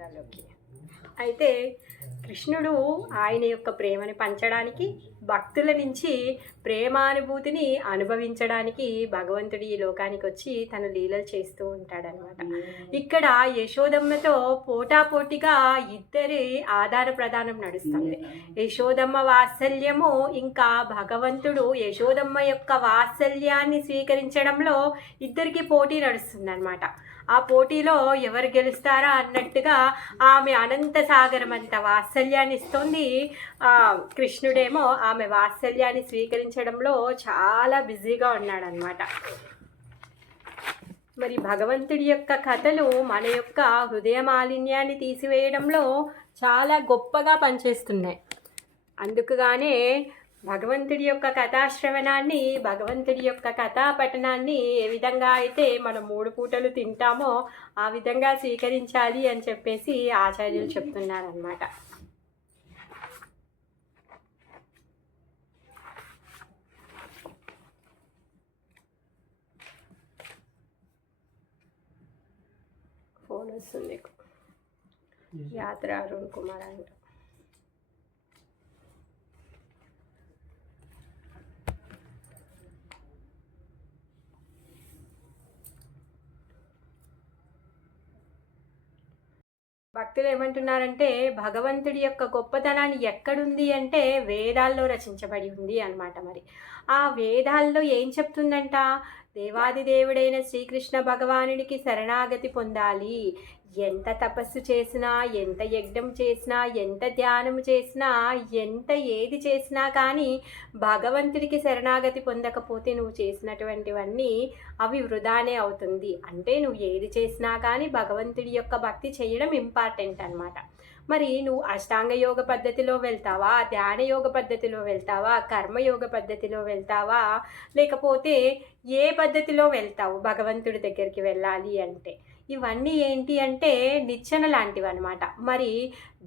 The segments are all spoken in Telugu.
దానిలోకి. అయితే కృష్ణుడు ఆయన యొక్క ప్రేమని పంచడానికి, భక్తుల నుంచి ప్రేమానుభూతిని అనుభవించడానికి భగవంతుడు ఈ లోకానికి వచ్చి తన లీలలు చేస్తూ ఉంటాడనమాట. ఇక్కడ యశోదమ్మతో పోటాపోటీగా ఇద్దరి ఆధార ప్రదానం నడుస్తుంది. యశోదమ్మ వాత్సల్యము, ఇంకా భగవంతుడు యశోదమ్మ యొక్క వాత్సల్యాన్ని స్వీకరించడంలో ఇద్దరికి పోటీ నడుస్తుంది అనమాట. ఆ పోటీలో ఎవరు గెలుస్తారా అన్నట్టుగా ఆమె అనంత సాగరం అంత వాత్సల్యాన్ని ఇస్తుంది. కృష్ణుడేమో ఆమె వాత్సల్యాన్ని స్వీకరించడంలో చాలా బిజీగా ఉన్నాడనమాట. మరి భగవంతుడి యొక్క కథలు మన యొక్క హృదయ మాలిన్యాన్ని తీసివేయడంలో చాలా గొప్పగా పనిచేస్తున్నాయి. అందుకుగానే భగవంతుడి యొక్క కథాశ్రవణాన్ని, భగవంతుడి యొక్క కథా పఠనాన్ని ఏ విధంగా అయితే మనం 3 పూటలు తింటామో ఆ విధంగా స్వీకరించాలి అని చెప్పేసి ఆచార్యులు చెప్తున్నారనమాట. ఫోన్ వస్తుంది. యాత్ర అరుణ్ కుమార్ అంట. భక్తులు ఏమంటున్నారంటే భగవంతుడి యొక్క గొప్పతనాన్ని ఎక్కడుంది అంటే వేదాల్లో రచించబడి ఉంది అన్నమాట. మరి ఆ వేదాల్లో ఏం చెప్తుందంట? దేవాది దేవుడైన శ్రీకృష్ణ భగవానుడికి శరణాగతి పొందాలి. ఎంత తపస్సు చేసినా, ఎంత యజ్ఞం చేసినా, ఎంత ధ్యానం చేసినా, ఎంత ఏది చేసినా కానీ భగవంతుడికి శరణాగతి పొందకపోతే నువ్వు చేసినటువంటివన్నీ అవి వృధానే అవుతుంది. అంటే నువ్వు ఏది చేసినా కానీ భగవంతుడి యొక్క భక్తి చేయడం ఇంపార్టెంట్ అన్నమాట. మరి నువ్వు అష్టాంగ యోగ పద్ధతిలో వెళ్తావా, ధ్యాన యోగ పద్ధతిలో వెళ్తావా, కర్మయోగ పద్ధతిలో వెళ్తావా, లేకపోతే ఏ పద్ధతిలో వెళ్తావు భగవంతుడి దగ్గరికి వెళ్ళాలి అంటే? ఇవన్నీ ఏంటి అంటే నిచ్చెన లాంటివి అనమాట. మరి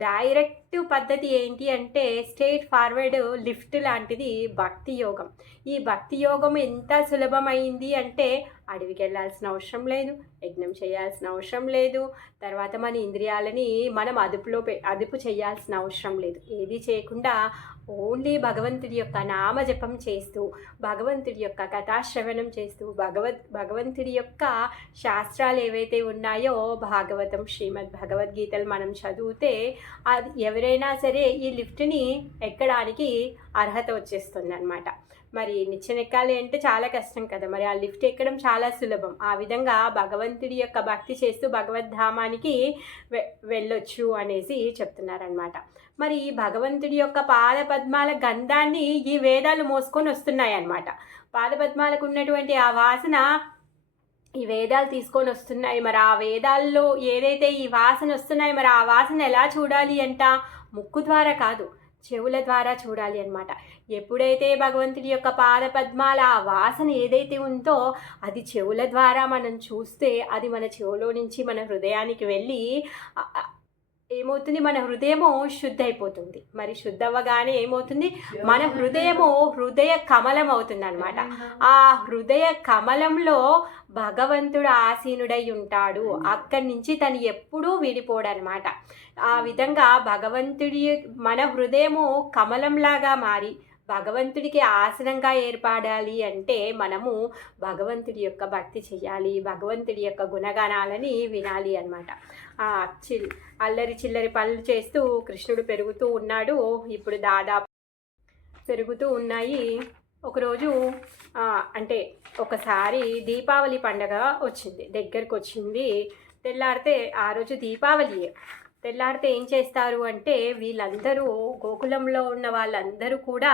డైరెక్ట్ పద్ధతి ఏంటి అంటే స్ట్రైట్ ఫార్వర్డ్ లిఫ్ట్ లాంటిది భక్తి యోగం. ఈ భక్తి యోగం ఎంత సులభమైంది అంటే అడవికి వెళ్ళాల్సిన అవసరం లేదు, యజ్ఞం చేయాల్సిన అవసరం లేదు, తర్వాత మన ఇంద్రియాలని మనం అదుపు చేయాల్సిన అవసరం లేదు. ఏది చేయకుండా ఓన్లీ భగవంతుడి యొక్క నామజపం చేస్తూ, భగవంతుడి యొక్క కథాశ్రవణం చేస్తూ, భగవంతుడి యొక్క శాస్త్రాలు ఏవైతే ఉన్నాయో భాగవతం, శ్రీమద్ భగవద్గీతలు మనం చదివితే అది ఎవరైనా సరే ఈ లిఫ్ట్ని ఎక్కడానికి అర్హత వచ్చేస్తుంది అన్నమాట. మరి నిచ్చెనెక్కాలి అంటే చాలా కష్టం కదా, మరి ఆ లిఫ్ట్ ఎక్కడం చాలా సులభం. ఆ విధంగా భగవంతుడి యొక్క భక్తి చేస్తూ భగవద్ధామానికి వెళ్ళొచ్చు అనేసి చెప్తున్నారనమాట. మరి భగవంతుడి యొక్క పాదపద్మాల గంధాన్ని ఈ వేదాలు మోసుకొని వస్తున్నాయి అన్నమాట. పాదపద్మాలకు ఉన్నటువంటి ఆ వాసన ఈ వేదాలు తీసుకొని వస్తున్నాయి. మరి ఆ వేదాల్లో ఏదైతే ఈ వాసన వస్తున్నాయి, మరి ఆ వాసన ఎలా చూడాలి అంట? ముక్కు ద్వారా కాదు, చెవుల ద్వారా చూడాలి అన్నమాట. ఎప్పుడైతే భగవంతుడి యొక్క పాదపద్మాల ఆ వాసన ఏదైతే ఉందో అది చెవుల ద్వారా మనం చూస్తే అది మన చెవులో నుంచి మన హృదయానికి వెళ్ళి ఏమవుతుంది? మన హృదయము శుద్ధ అయిపోతుంది. మరి శుద్ధ అవ్వగానే ఏమవుతుంది? మన హృదయము హృదయ కమలం అవుతుంది అనమాట. ఆ హృదయ కమలంలో భగవంతుడు ఆసీనుడై ఉంటాడు. అక్కడి నుంచి తను ఎప్పుడూ విడిపోడనమాట. ఆ విధంగా భగవంతుడి మన హృదయము కమలంలాగా మారి భగవంతుడికి ఆసనంగా ఏర్పడాలి అంటే మనము భగవంతుడి యొక్క భక్తి చేయాలి, భగవంతుడి యొక్క గుణగానాలని వినాలి అన్నమాట. అల్లరి చిల్లరి పనులు చేస్తూ కృష్ణుడు పెరుగుతూ ఉన్నాడు. ఇప్పుడు దాదాపు పెరుగుతూ ఉన్నాయి. ఒకరోజు అంటే ఒకసారి దీపావళి పండగ వచ్చింది, దగ్గరకు వచ్చింది. తెల్లారితే ఆ రోజు దీపావళియే. తెల్లారితే ఏం చేస్తారు అంటే వీళ్ళందరూ గోకులంలో ఉన్న వాళ్ళందరూ కూడా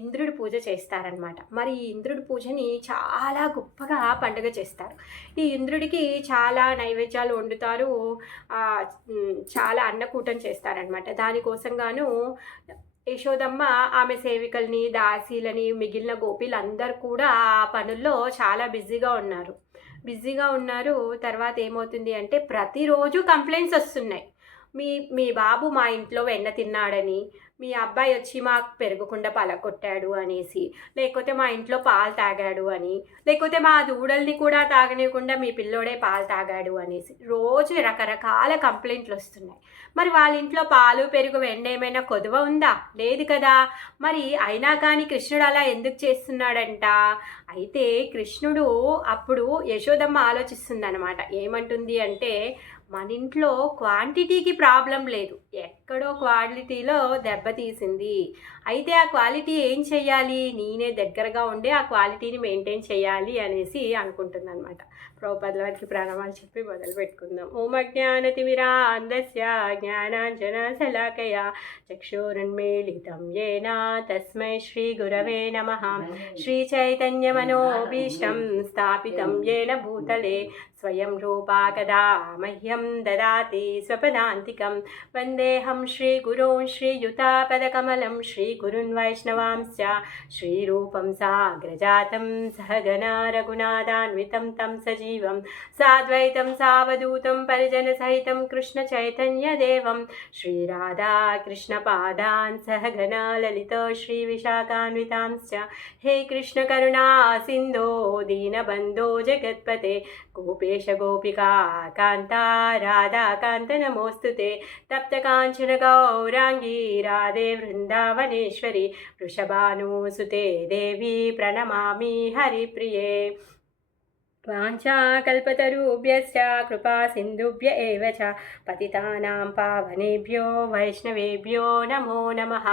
ఇంద్రుడి పూజ చేస్తారనమాట. మరి ఈ ఇంద్రుడి పూజని చాలా గొప్పగా పండుగ చేస్తారు. ఈ ఇంద్రుడికి చాలా నైవేద్యాలు వండుతారు, చాలా అన్నకూటం చేస్తారనమాట. దానికోసంగాను యశోదమ్మ ఆమె సేవికల్ని, దాసీలని, మిగిలిన గోపీలందరూ కూడా ఆ పనుల్లో చాలా బిజీగా ఉన్నారు. తర్వాత ఏమవుతుంది అంటే ప్రతిరోజు కంప్లైంట్స్ వస్తున్నాయి. మీ బాబు మా ఇంట్లో వెన్న తిన్నాడని, మీ అబ్బాయి వచ్చి మాకు పెరుగుకుండా పలగొట్టాడు అనేసి, లేకపోతే మా ఇంట్లో పాలు తాగాడు అని, లేకపోతే మా దూడల్ని కూడా తాగనీయకుండా మీ పిల్లోడే పాలు తాగాడు అనేసి రోజు రకరకాల కంప్లైంట్లు వస్తున్నాయి. మరి వాళ్ళ ఇంట్లో పాలు పెరుగు వెన్న ఏమైనా కొదువ ఉందా? లేదు కదా. మరి అయినా కానీ కృష్ణుడు అలా ఎందుకు చేస్తున్నాడంట? అయితే కృష్ణుడు అప్పుడు యశోదమ్మ ఆలోచిస్తుందన్నమాట. ఏమంటుంది అంటే, మన ఇంట్లో క్వాంటిటీకి ప్రాబ్లం లేదు, ఎక్కడో క్వాలిటీలో దెబ్బతీసింది. అయితే ఆ క్వాలిటీ ఏం చేయాలి? నేనే దగ్గరగా ఉండి ఆ క్వాలిటీని మెయింటైన్ చేయాలి అనేసి అనుకుంటుందన్నమాట. ప్రభుపాదుల వారికి ప్రణామాలు చెప్పి మొదలు పెట్టుకుందాం. ఓం అజ్ఞానతిమిరాంధస్య జ్ఞానాంజనశలాకయ చక్షురున్మీలితం యేన తస్మై శ్రీ గురవే నమః. శ్రీచైతన్యమనోభీష్టం స్థాపితం యేన భూతలే స్వయం రూపా కదా మह्यं దదాతి స్వపదాంతికం. వందేహం శ్రీగురూన్ శ్రీయుతాపదకమలం శ్రీగురున్ వైష్ణవాంశ్చ శ్రీరూపం సాగ్రజాతం సహగణా రఘునాథాన్వితం తం సజీవం సాద్వైతం సావధూతం పరిజనసహితం కృష్ణచైతన్యదేవం శ్రీరాధాకృష్ణపాదాన్ సహగణా లలిత శ్రీవిశాఖాన్వితాంశ్చ. హే కృష్ణకరుణా సింధో దీనబంధో జగత్పతే गोपेश गोपिका कांता राधा कांत नमोस्तुते. तप्त कांचन गौरांगी राधे वृंदावनेश्वरी वृषभानुसुते देवी प्रणमामि हरिप्रिये. वाञ्छाकल्पतरुभ्यश्च कृपा सिन्धुभ्य एव च पतितानां पावनेभ्यो वैष्णवेभ्यो नमो नमः.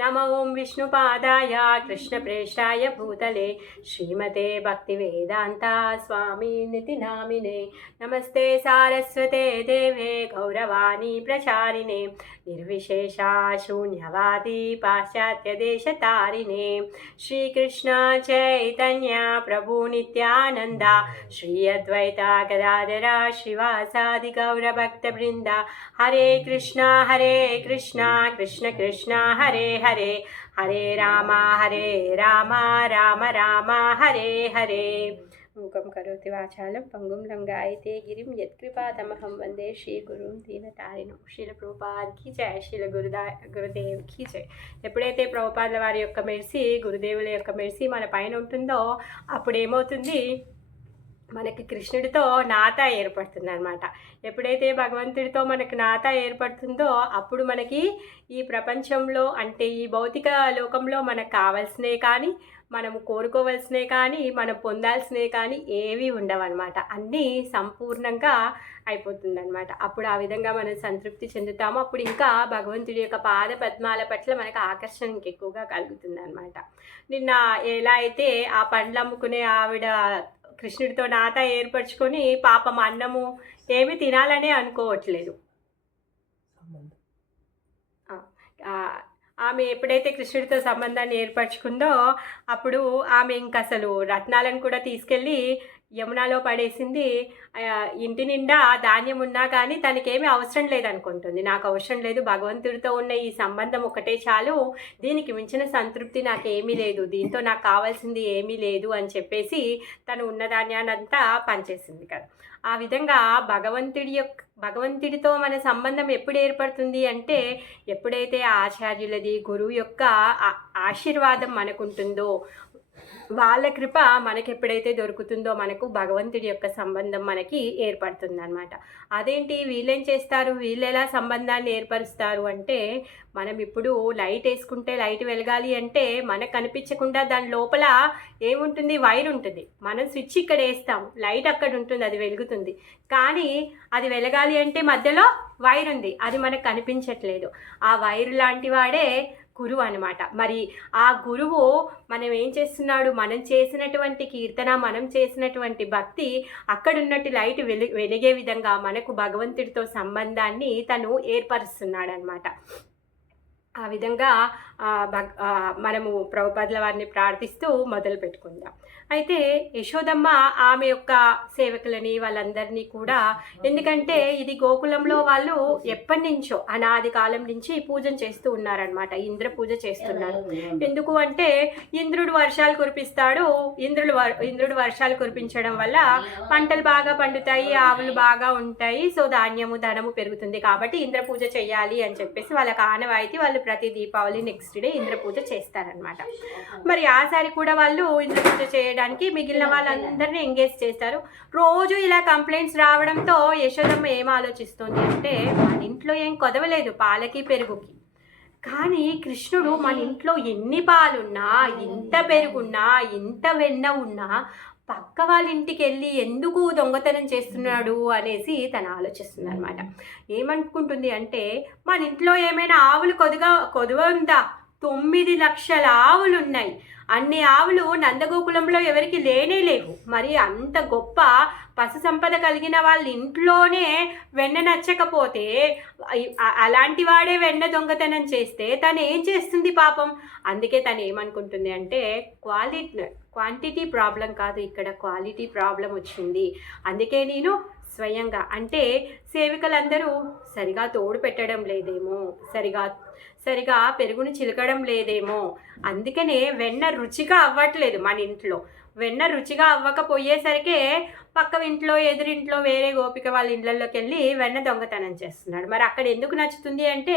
नमो ॐ विष्णुपादाय कृष्णप्रेष्ठाय भूतले श्रीमते भक्तिवेदान्ता स्वामिनिति नामिने. नमस्ते सारस्वते देवे गौरवाणी प्रचारिणे निर्विशेषा शून्यवादी पाश्चात्यदेशतारिणे. श्रीकृष्ण चैतन्य प्रभु नित्यानन्दा श्री अद्वैता गदाधरा श्रीवासादि गौरभक्तवृन्द. हरे कृष्णा कृष्ण कृष्ण हरे हरे हरे राम राम राम हरे हरे. मूकं करोति वाचालं पंगुं लंघयते गिरिं यत्कृपातमहं वन्दे श्रीगुरुं दीनतारिणं. శ్రీల ప్రభుపాద్కి జయ, శ్రీల గురుదేవ్కి జయ. ఎప్పుడైతే ప్రభుపాదుల వారి యొక్క మెర్సీ, గురుదేవుల యొక్క మెర్సీ మన పైన ఉంటుందో అప్పుడు ఏమవుతుంది? మనకి కృష్ణుడితో నాత ఏర్పడుతుంది అనమాట. ఎప్పుడైతే భగవంతుడితో మనకు నాత ఏర్పడుతుందో అప్పుడు మనకి ఈ ప్రపంచంలో అంటే ఈ భౌతిక లోకంలో మనకు కావాల్సినవి కానీ, మనము కోరుకోవాల్సినవి కానీ, మనం పొందాల్సినవి కానీ ఏవి ఉండవన్నమాట. అన్నీ సంపూర్ణంగా అయిపోతుందన్నమాట. అప్పుడు ఆ విధంగా మనం సంతృప్తి చెందుతాము. అప్పుడు ఇంకా భగవంతుడి యొక్క పాద పద్మాల పట్ల మనకు ఆకర్షణ ఇంకెక్కువగా కలుగుతుంది అనమాట. నిన్న ఎలా అయితే ఆ పండ్లు అమ్ముకునే ఆవిడ కృష్ణుడితో నాత ఏర్పరచుకొని పాపం అన్నము ఏమి తినాలనే అనుకోవట్లేదు. ఆమె ఎప్పుడైతే కృష్ణుడితో సంబంధాన్ని ఏర్పరచుకుందో అప్పుడు ఆమె ఇంక అసలు రత్నాలను కూడా తీసుకెళ్ళి యమునాలో పడేసింది. ఇంటి నిండా ధాన్యం ఉన్నా కానీ తనకేమీ అవసరం లేదనుకుంటుంది. నాకు అవసరం లేదు, భగవంతుడితో ఉన్న ఈ సంబంధం ఒకటే చాలు, దీనికి మించిన సంతృప్తి నాకేమీ లేదు, దీంతో నాకు కావాల్సింది ఏమీ లేదు అని చెప్పేసి తను ఉన్న ధాన్యాన్ని అంతా పనిచేసింది కదా. ఆ విధంగా భగవంతుడితో మన సంబంధం ఎప్పుడు ఏర్పడుతుంది అంటే ఎప్పుడైతే ఆచార్యులది, గురువు యొక్క ఆశీర్వాదం మనకుంటుందో, వాళ్ళ కృప మనకి ఎప్పుడైతే దొరుకుతుందో మనకు భగవంతుడి యొక్క సంబంధం మనకి ఏర్పడుతుంది అనమాట. అదేంటి వీళ్ళేం చేస్తారు, వీళ్ళు ఎలా సంబంధాన్ని ఏర్పరుస్తారు అంటే, మనం ఇప్పుడు లైట్ వేసుకుంటే లైట్ వెలగాలి అంటే మనకు కనిపించకుండా దాని లోపల ఏముంటుంది, వైర్ ఉంటుంది. మనం స్విచ్ ఇక్కడ వేస్తాం, లైట్ అక్కడ ఉంటుంది, అది వెలుగుతుంది. కానీ అది వెలగాలి అంటే మధ్యలో వైర్ ఉంది, అది మనకు కనిపించట్లేదు. ఆ వైర్ లాంటి వాడే గురువు అనమాట. మరి ఆ గురువు మనం ఏం చేస్తున్నాడు, మనం చేసినటువంటి కీర్తన, మనం చేసినటువంటి భక్తి అక్కడున్నట్టు లైట్ వెలిగే విధంగా మనకు భగవంతుడితో సంబంధాన్ని తను ఏర్పరుస్తున్నాడు అనమాట. ఆ విధంగా మనము ప్రభుపాదుల వారిని ప్రార్థిస్తూ మొదలు పెట్టుకుందాం. అయితే యశోదమ్మ ఆమె యొక్క సేవకులని వాళ్ళందరినీ కూడా, ఎందుకంటే ఇది గోకులంలో వాళ్ళు ఎప్పటి నుంచో అనాది కాలం నుంచి పూజన చేస్తూ ఉన్నారనమాట, ఇంద్ర పూజ చేస్తున్నారు. ఎందుకు అంటే ఇంద్రుడు వర్షాలు కురిపిస్తాడు, ఇంద్రుడు వర్షాలు కురిపించడం వల్ల పంటలు బాగా పండుతాయి, ఆవులు బాగా ఉంటాయి, సో ధాన్యము ధనము పెరుగుతుంది, కాబట్టి ఇంద్ర పూజ చేయాలి అని చెప్పేసి వాళ్ళకి ఆనవాయితీ వాళ్ళు వాళ్ళు ప్రతి దీపావళి నెక్స్ట్ డే ఇంద్ర పూజ చేస్తారనమాట. మరి ఆసారి కూడా వాళ్ళు ఇంద్ర పూజ చేయడానికి మిగిలిన వాళ్ళందరినీ ఎంగేజ్ చేస్తారు. రోజు ఇలా కంప్లైంట్స్ రావడంతో యశోదమ్మ ఏం ఆలోచిస్తుంది అంటే, మన ఇంట్లో ఏం కొదవలేదు పాలకి పెరుగుకి, కానీ కృష్ణుడు మన ఇంట్లో ఎన్ని పాలున్నా, ఎంత పెరుగున్నా, ఎంత వెన్న ఉన్నా పక్క వాళ్ళ ఇంటికి వెళ్ళి ఎందుకు దొంగతనం చేస్తున్నాడు అనేసి తను ఆలోచిస్తుంది అనమాట. ఏమనుకుంటుంది అంటే, మన ఇంట్లో ఏమైనా ఆవులు కొదువ ఉందా? 9 లక్షల ఆవులు ఉన్నాయి. అన్ని ఆవులు నందగోకులంలో ఎవరికి లేనే లేవు. మరి అంత గొప్ప పశు సంపద కలిగిన వాళ్ళ ఇంట్లోనే వెన్న నచ్చకపోతే, అలాంటి వాడే వెన్న దొంగతనం చేస్తే తను ఏం చేస్తుంది పాపం? అందుకే తను ఏమనుకుంటుంది అంటే, క్వాంటిటీ ప్రాబ్లం కాదు, ఇక్కడ క్వాలిటీ ప్రాబ్లం వచ్చింది. అందుకే నేను స్వయంగా, అంటే సేవికలందరూ సరిగా తోడు పెట్టడం లేదేమో, సరిగా పెరుగుని చిలకడం లేదేమో, అందుకనే వెన్న రుచిగా అవ్వట్లేదు. మన ఇంట్లో వెన్న రుచిగా అవ్వకపోయేసరికే పక్క ఇంట్లో, ఎదురింట్లో వేరే గోపిక వాళ్ళ ఇళ్ళల్లోకి వెళ్ళి వెన్న దొంగతనం చేస్తున్నాడు. మరి అక్కడ ఎందుకు నచ్చుతుంది అంటే,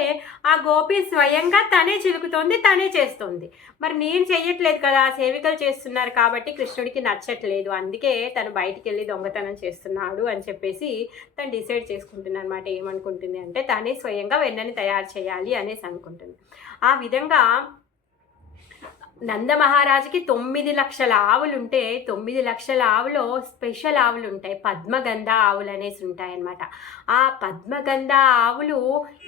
ఆ గోపి స్వయంగా తనే చిలుకుతోంది, తనే చేస్తుంది. మరి నేను చెయ్యట్లేదు కదా, సేవికలు చేస్తున్నారు కాబట్టి కృష్ణుడికి నచ్చట్లేదు, అందుకే తను బయటికి వెళ్ళి దొంగతనం చేస్తున్నాడు అని చెప్పేసి తను డిసైడ్ చేసుకుంటుంది అనమాట. ఏమనుకుంటుంది అంటే, తనే స్వయంగా వెన్నని తయారు చేయాలి అనేసి అనుకుంటుంది. ఆ విధంగా నందమహారాజుకి 9 లక్షల ఆవులు ఉంటే, 9 లక్షల ఆవులో స్పెషల్ ఆవులు ఉంటాయి, పద్మగంధ ఆవులు అనేసి ఉంటాయన్నమాట. ఆ పద్మగంధ ఆవులు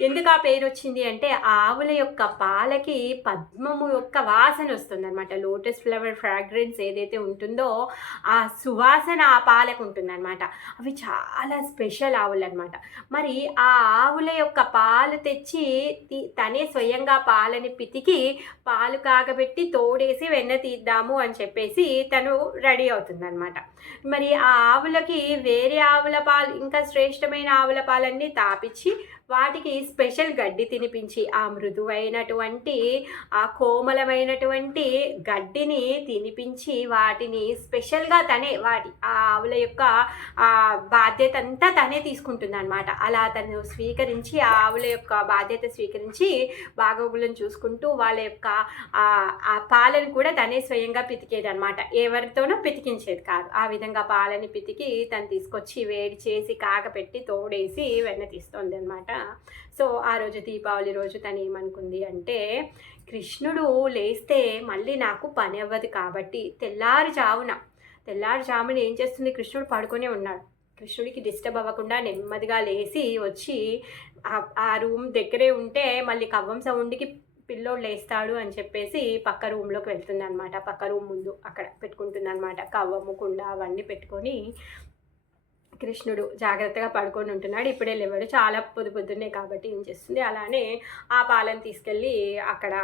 ఎందుకు ఆ పేరు వచ్చింది అంటే, ఆ ఆవుల యొక్క పాలకి పద్మము యొక్క వాసన వస్తుంది అనమాట. లోటస్ ఫ్లవర్ ఫ్రాగ్రెన్స్ ఏదైతే ఉంటుందో ఆ సువాసన ఆ పాలకు ఉంటుందన్నమాట. అవి చాలా స్పెషల్ ఆవులు అనమాట. మరి ఆ ఆవుల యొక్క పాలు తెచ్చి తనే స్వయంగా పాలని పితికి పాలు కాగబెట్టి తోడేసి వెన్న తీద్దాము అని చెప్పేసి తను రెడీ అవుతుందన్నమాట. మరి ఆ ఆవులకి వేరే ఆవుల పాలు, ఇంకా శ్రేష్టమైన ఆవుల పాలన్నీ తాపించి వాటికి స్పెషల్ గడ్డి తినిపించి, ఆ మృదువైనటువంటి, ఆ కోమలమైనటువంటి గడ్డిని తినిపించి వాటిని స్పెషల్గా తనే ఆ ఆవుల యొక్క బాధ్యత అంతా తనే తీసుకుంటుంది అనమాట. అలా తను స్వీకరించి, ఆ ఆవుల యొక్క బాధ్యత స్వీకరించి బాగోగులను చూసుకుంటూ వాళ్ళ యొక్క ఆ పాలను కూడా తనే స్వయంగా పితికేది అనమాట. ఎవరితోనూ పితికించేది కాదు. ఆ విధంగా పాలని పితికి తను తీసుకొచ్చి వేడి చేసి కాగపెట్టి తోడేసి వెన్న తీస్తుంది అనమాట. సో ఆ రోజు దీపావళి రోజు తను ఏమనుకుంది అంటే, కృష్ణుడు లేస్తే మళ్ళీ నాకు పని అవ్వదు కాబట్టి తెల్లారుజామున ఏం చేస్తుంది, కృష్ణుడు పడుకొనే ఉన్నాడు. కృష్ణుడికి డిస్టర్బ్ అవ్వకుండా నెమ్మదిగా లేచి వచ్చి ఆ రూమ్ దగ్గరే ఉంటే మళ్ళీ కవ్వం సౌండ్కి పిల్లోడు లేస్తాడు అని చెప్పేసి పక్క రూమ్లోకి వెళ్తుంది అనమాట. పక్క రూమ్ ముందు అక్కడ పెట్టుకుంటుంది అనమాట. కవ్వము, కుండ అవన్నీ పెట్టుకొని కృష్ణుడు జాగ్రత్తగా పడుకొని ఉంటున్నాడు. ఇప్పుడే లేవాడు, చాలా పొద్దున్నే కాబట్టి ఏం చేస్తుంది, అలానే ఆ పాలను తీసుకెళ్ళి అక్కడ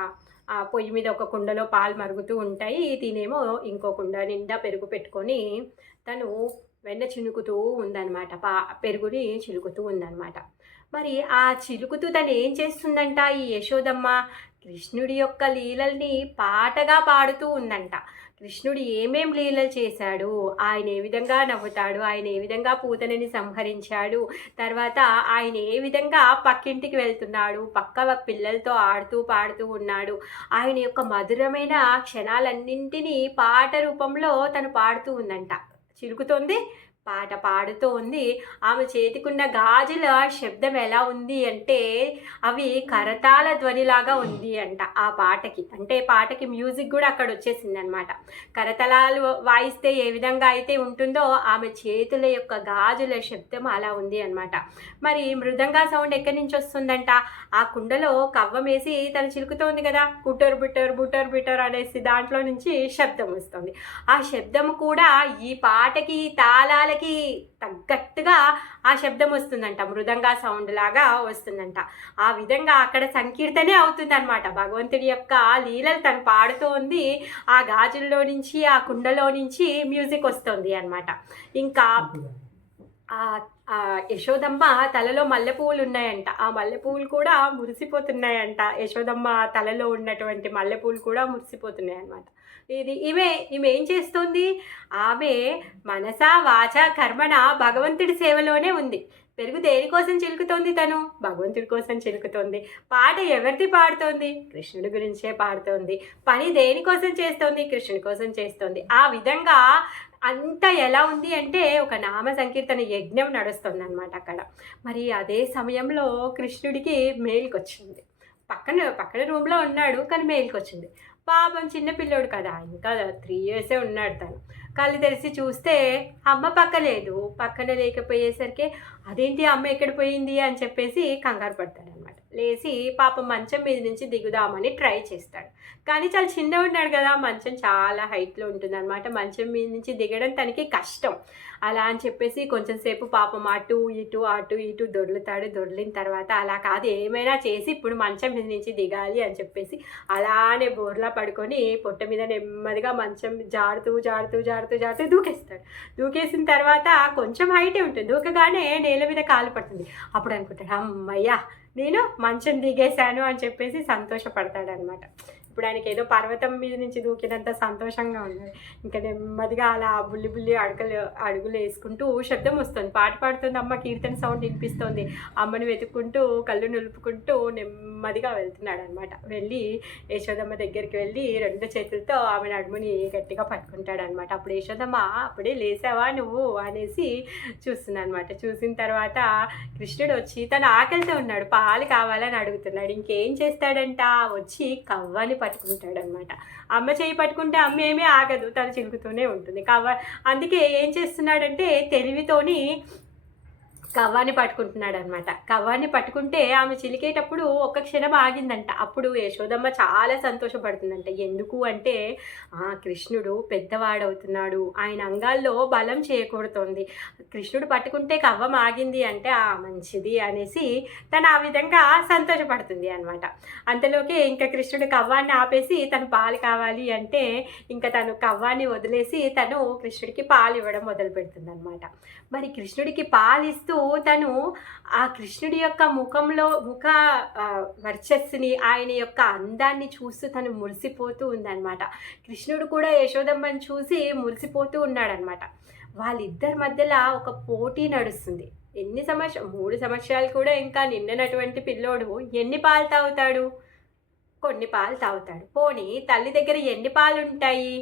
ఆ పొయ్యి మీద ఒక కుండలో పాలు మరుగుతూ ఉంటాయి. తినేమో ఇంకో కుండ నిండా పెరుగు పెట్టుకొని తను వెన్న చిలుకుతూ ఉందన్నమాట. పెరుగుని చిలుకుతూ ఉందన్నమాట. మరి ఆ చిలుకుతూ తను ఏం చేస్తుందంట, ఈ యశోదమ్మ కృష్ణుడి యొక్క లీలల్ని పాటగా పాడుతూ ఉందంట. కృష్ణుడు ఏమేం లీలలు చేశాడు, ఆయన ఏ విధంగా నవ్వుతాడు, ఆయన ఏ విధంగా పూతనని సంహరించాడు, తర్వాత ఆయన ఏ విధంగా పక్కింటికి వెళ్తున్నాడు, పక్క పిల్లలతో ఆడుతూ పాడుతూ ఉన్నాడు, ఆయన యొక్క మధురమైన క్షణాలన్నింటినీ పాట రూపంలో తను పాడుతూ ఉందంట. చిలుకుతోంది, పాట పాడుతూ ఉంది. ఆమె చేతికున్న గాజుల శబ్దం ఎలా ఉంది అంటే, అవి కరతాళ ధ్వనిలాగా ఉంది అంట ఆ పాటకి. అంటే పాటకి మ్యూజిక్ కూడా అక్కడ వచ్చేసింది అనమాట. కరతలాలు వాయిస్తే ఏ విధంగా అయితే ఉంటుందో ఆమె చేతుల యొక్క గాజుల శబ్దం అలా ఉంది అనమాట. మరి మృదంగా సౌండ్ ఎక్కడి నుంచి వస్తుందంట, ఆ కుండలో కవ్వం వేసి తను చిలుకుతోంది కదా, కుటర్ బిటర్ బుటర్ బిటర్ అనేసి దాంట్లో నుంచి శబ్దం వస్తుంది. ఆ శబ్దం కూడా ఈ పాటకి తాళాల తగ్గట్టుగా ఆ శబ్దం వస్తుందంట, మృదంగా సౌండ్ లాగా వస్తుందంట. ఆ విధంగా అక్కడ సంకీర్తనే అవుతుంది అనమాట. భగవంతుడి యొక్క లీలలు తను పాడుతూ ఉంది. ఆ గాజుల్లో నుంచి, ఆ కుండలో నుంచి మ్యూజిక్ వస్తుంది అనమాట. ఇంకా యశోదమ్మ తలలో మల్లెపూలు ఉన్నాయంట. ఆ మల్లెపూలు కూడా మురిసిపోతున్నాయంట. యశోదమ్మ తలలో ఉన్నటువంటి మల్లెపూలు కూడా మురిసిపోతున్నాయి అన్నమాట. ఈమె ఏం చేస్తుంది, ఆమె మనసా వాచ కర్మణ భగవంతుడి సేవలోనే ఉంది. పెరుగు దేనికోసం చిలుకుతోంది తను? భగవంతుడి కోసం చిలుకుతోంది. పాట ఎవరిది పాడుతోంది? కృష్ణుడి గురించే పాడుతోంది. పని దేనికోసం చేస్తోంది? కృష్ణుడి కోసం చేస్తోంది. ఆ విధంగా అంతా ఎలా ఉంది అంటే ఒక నామ సంకీర్తన యజ్ఞం నడుస్తుందన్నమాట అక్కడ. మరి అదే సమయంలో కృష్ణుడికి మేలుకొచ్చింది. పక్కన రూమ్‌లో ఉన్నాడు. కానీ మేలుకొచ్చింది. పాపం చిన్న పిల్లోడు కదా! ఇంకా 3 ఇయర్సే ఉన్నాడు తను. కళ్ళు తెరిచి చూస్తే అమ్మ పక్కన లేకపోయేసరికి అదేంటి అమ్మ ఎక్కడ పోయింది అని చెప్పేసి కంగారు పడతాడనమాట. లేచి పాపం మంచం మీద నుంచి దిగుదామని ట్రై చేస్తాడు. కానీ చాలా చిన్నగా ఉన్నాడు కదా! మంచం చాలా హైట్‌లో ఉంటుందనమాట. మంచం మీద నుంచి దిగడం తనకి కష్టం. అలా అని చెప్పేసి కొంచెం సేపు పాపం అటు ఇటు దొర్లుతాడు. దొర్లిన తర్వాత అలా కాదు ఏమైనా చేసి ఇప్పుడు మంచం మీద నుంచి దిగాలి అని చెప్పేసి అలానే బోర్లా పడుకొని పొట్ట మీద నెమ్మదిగా మంచం జారుతూ దూకేస్తాడు. దూకేసిన తర్వాత కొంచెం హైటే ఉంటుంది. దూకగానే నేల మీద కాలు పడుతుంది. అప్పుడు అనుకుంటాడు హమ్మయ్య! నేను మంచం దిగేశాను అని చెప్పేసి సంతోషపడతాడనమాట. ఇప్పుడు ఆయనకి ఏదో పర్వతం మీద నుంచి దూకినంత సంతోషంగా ఉన్నాడు. ఇంకా నెమ్మదిగా అలా బుల్లి అడుగులు వేసుకుంటూ శబ్దం వస్తుంది. పాట పాడుతుంది అమ్మ, కీర్తన సౌండ్ వినిపిస్తుంది. అమ్మని వెతుక్కుంటూ కళ్ళు నులుపుకుంటూ నెమ్మదిగా వెళ్తున్నాడు అనమాట. వెళ్ళి యశోదమ్మ దగ్గరికి వెళ్ళి 2 చేతులతో ఆమె నడుముని గట్టిగా పట్టుకుంటాడనమాట. అప్పుడు యశోదమ్మ అప్పుడే లేసావా నువ్వు అనేసి చూస్తుంది అనమాట. చూసిన తర్వాత కృష్ణుడు వచ్చి తను ఆకలితో ఉన్నాడు. పాలు కావాలని అడుగుతున్నాడు. ఇంకేం చేస్తాడంట, వచ్చి కవ్వాని పట్టుకుంటాడనమాట. అమ్మ చేయి పట్టుకుంటే అమ్మ ఏమీ ఆగదు, తను చిలుకుతూనే ఉంటుంది. అందుకే ఏం చేస్తున్నాడంటే తెలివితోని కవ్వాన్ని పట్టుకుంటున్నాడు అనమాట. కవ్వాన్ని పట్టుకుంటే ఆమె చిలికేటప్పుడు ఒక్క క్షణం ఆగిందంట. అప్పుడు యశోదమ్మ చాలా సంతోషపడుతుందంట. ఎందుకు అంటే కృష్ణుడు పెద్దవాడవుతున్నాడు, ఆయన అంగాల్లో బలం చేకూరుతోంది. కృష్ణుడు పట్టుకుంటే కవ్వం ఆగింది అంటే మంచిది అనేసి తను ఆ విధంగా సంతోషపడుతుంది అనమాట. అంతలోకి ఇంకా కృష్ణుడు కవ్వాన్ని ఆపేసి తను పాలు కావాలి అంటే ఇంకా తను కవ్వాన్ని వదిలేసి తను కృష్ణుడికి పాలు ఇవ్వడం మొదలు పెడుతుంది అనమాట. మరి కృష్ణుడికి పాలు ఇస్తూ తను ఆ కృష్ణుడి యొక్క ముఖ వర్చస్సుని, ఆయన యొక్క అందాన్ని చూస్తూ తను మురిసిపోతూ ఉందన్నమాట. కృష్ణుడు కూడా యశోదమ్మని చూసి మురిసిపోతూ ఉన్నాడనమాట. వాళ్ళిద్దరి మధ్యలో ఒక పోటీ నడుస్తుంది. 3 సంవత్సరాలు కూడా ఇంకా నిండినటువంటి పిల్లోడు ఎన్ని పాలు తాగుతాడు? కొన్ని పాలు తాగుతాడు. పోనీ తల్లి దగ్గర ఎన్ని పాలు ఉంటాయి?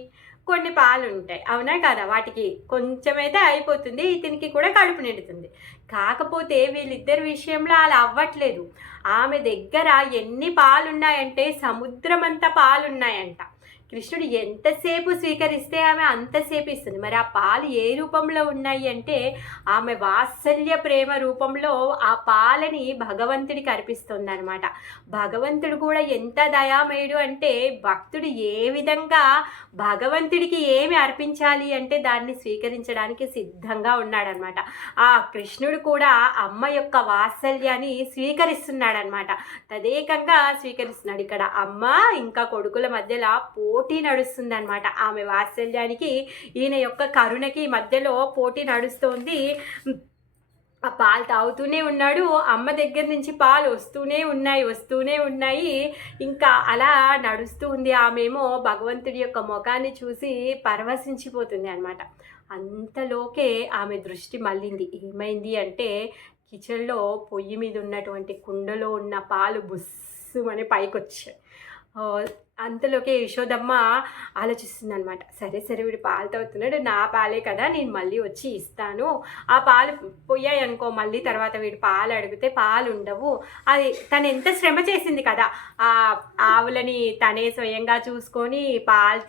కొన్ని పాలు ఉంటాయి, అవునా కదా? వాటికి కొంచెమైతే అయిపోతుంది, ఇతనికి కూడా కడుపు నిండుతుంది. కాకపోతే వీళ్ళిద్దరి విషయంలో అలా అవ్వట్లేదు. ఆమె దగ్గర ఎన్ని పాలున్నాయంటే సముద్రం అంత పాలున్నాయంట. కృష్ణుడు ఎంతసేపు స్వీకరిస్తే ఆమె అంతసేపు ఇస్తుంది. మరి ఆ పాలు ఏ రూపంలో ఉన్నాయి అంటే ఆమె వాత్సల్య ప్రేమ రూపంలో ఆ పాలని భగవంతుడికి అర్పిస్తుంది అనమాట. భగవంతుడు కూడా ఎంత దయామయుడు అంటే భక్తుడు ఏ విధంగా భగవంతుడికి ఏమి అర్పించాలి అంటే దాన్ని స్వీకరించడానికి సిద్ధంగా ఉన్నాడనమాట. ఆ కృష్ణుడు కూడా అమ్మ యొక్క వాత్సల్యాన్ని స్వీకరిస్తున్నాడనమాట. తదేకంగా స్వీకరిస్తున్నాడు. ఇక్కడ అమ్మ ఇంకా కొడుకుల మధ్యలో పోటీ నడుస్తుంది అనమాట. ఆమె వాత్సల్యానికి ఈయన యొక్క కరుణకి మధ్యలో పోటీ నడుస్తోంది. ఆ పాలు తాగుతూనే ఉన్నాడు. అమ్మ దగ్గర నుంచి పాలు వస్తూనే ఉన్నాయి. ఇంకా అలా నడుస్తూ ఉంది. ఆమెమో భగవంతుడి యొక్క ముఖాన్ని చూసి పరవశించిపోతుంది అనమాట. అంతలోకే ఆమె దృష్టి మళ్ళింది. ఏమైంది అంటే కిచెన్లో పొయ్యి మీద ఉన్నటువంటి కుండలో ఉన్న పాలు బుస్సుమని పైకొచ్చాయి. అంతలోకే యశోదమ్మ ఆలోచిస్తుంది అనమాట. సరే వీడు పాలు తాగుతున్నాడు, నా పాలే కదా, నేను మళ్ళీ వచ్చి ఇస్తాను. ఆ పాలు పోయాయి అనుకో, మళ్ళీ తర్వాత వీడు పాలు అడిగితే పాలు ఉండవు. అది తను ఎంత శ్రమ చేసింది కదా, ఆ ఆవులని తనే స్వయంగా చూసుకొని పాలు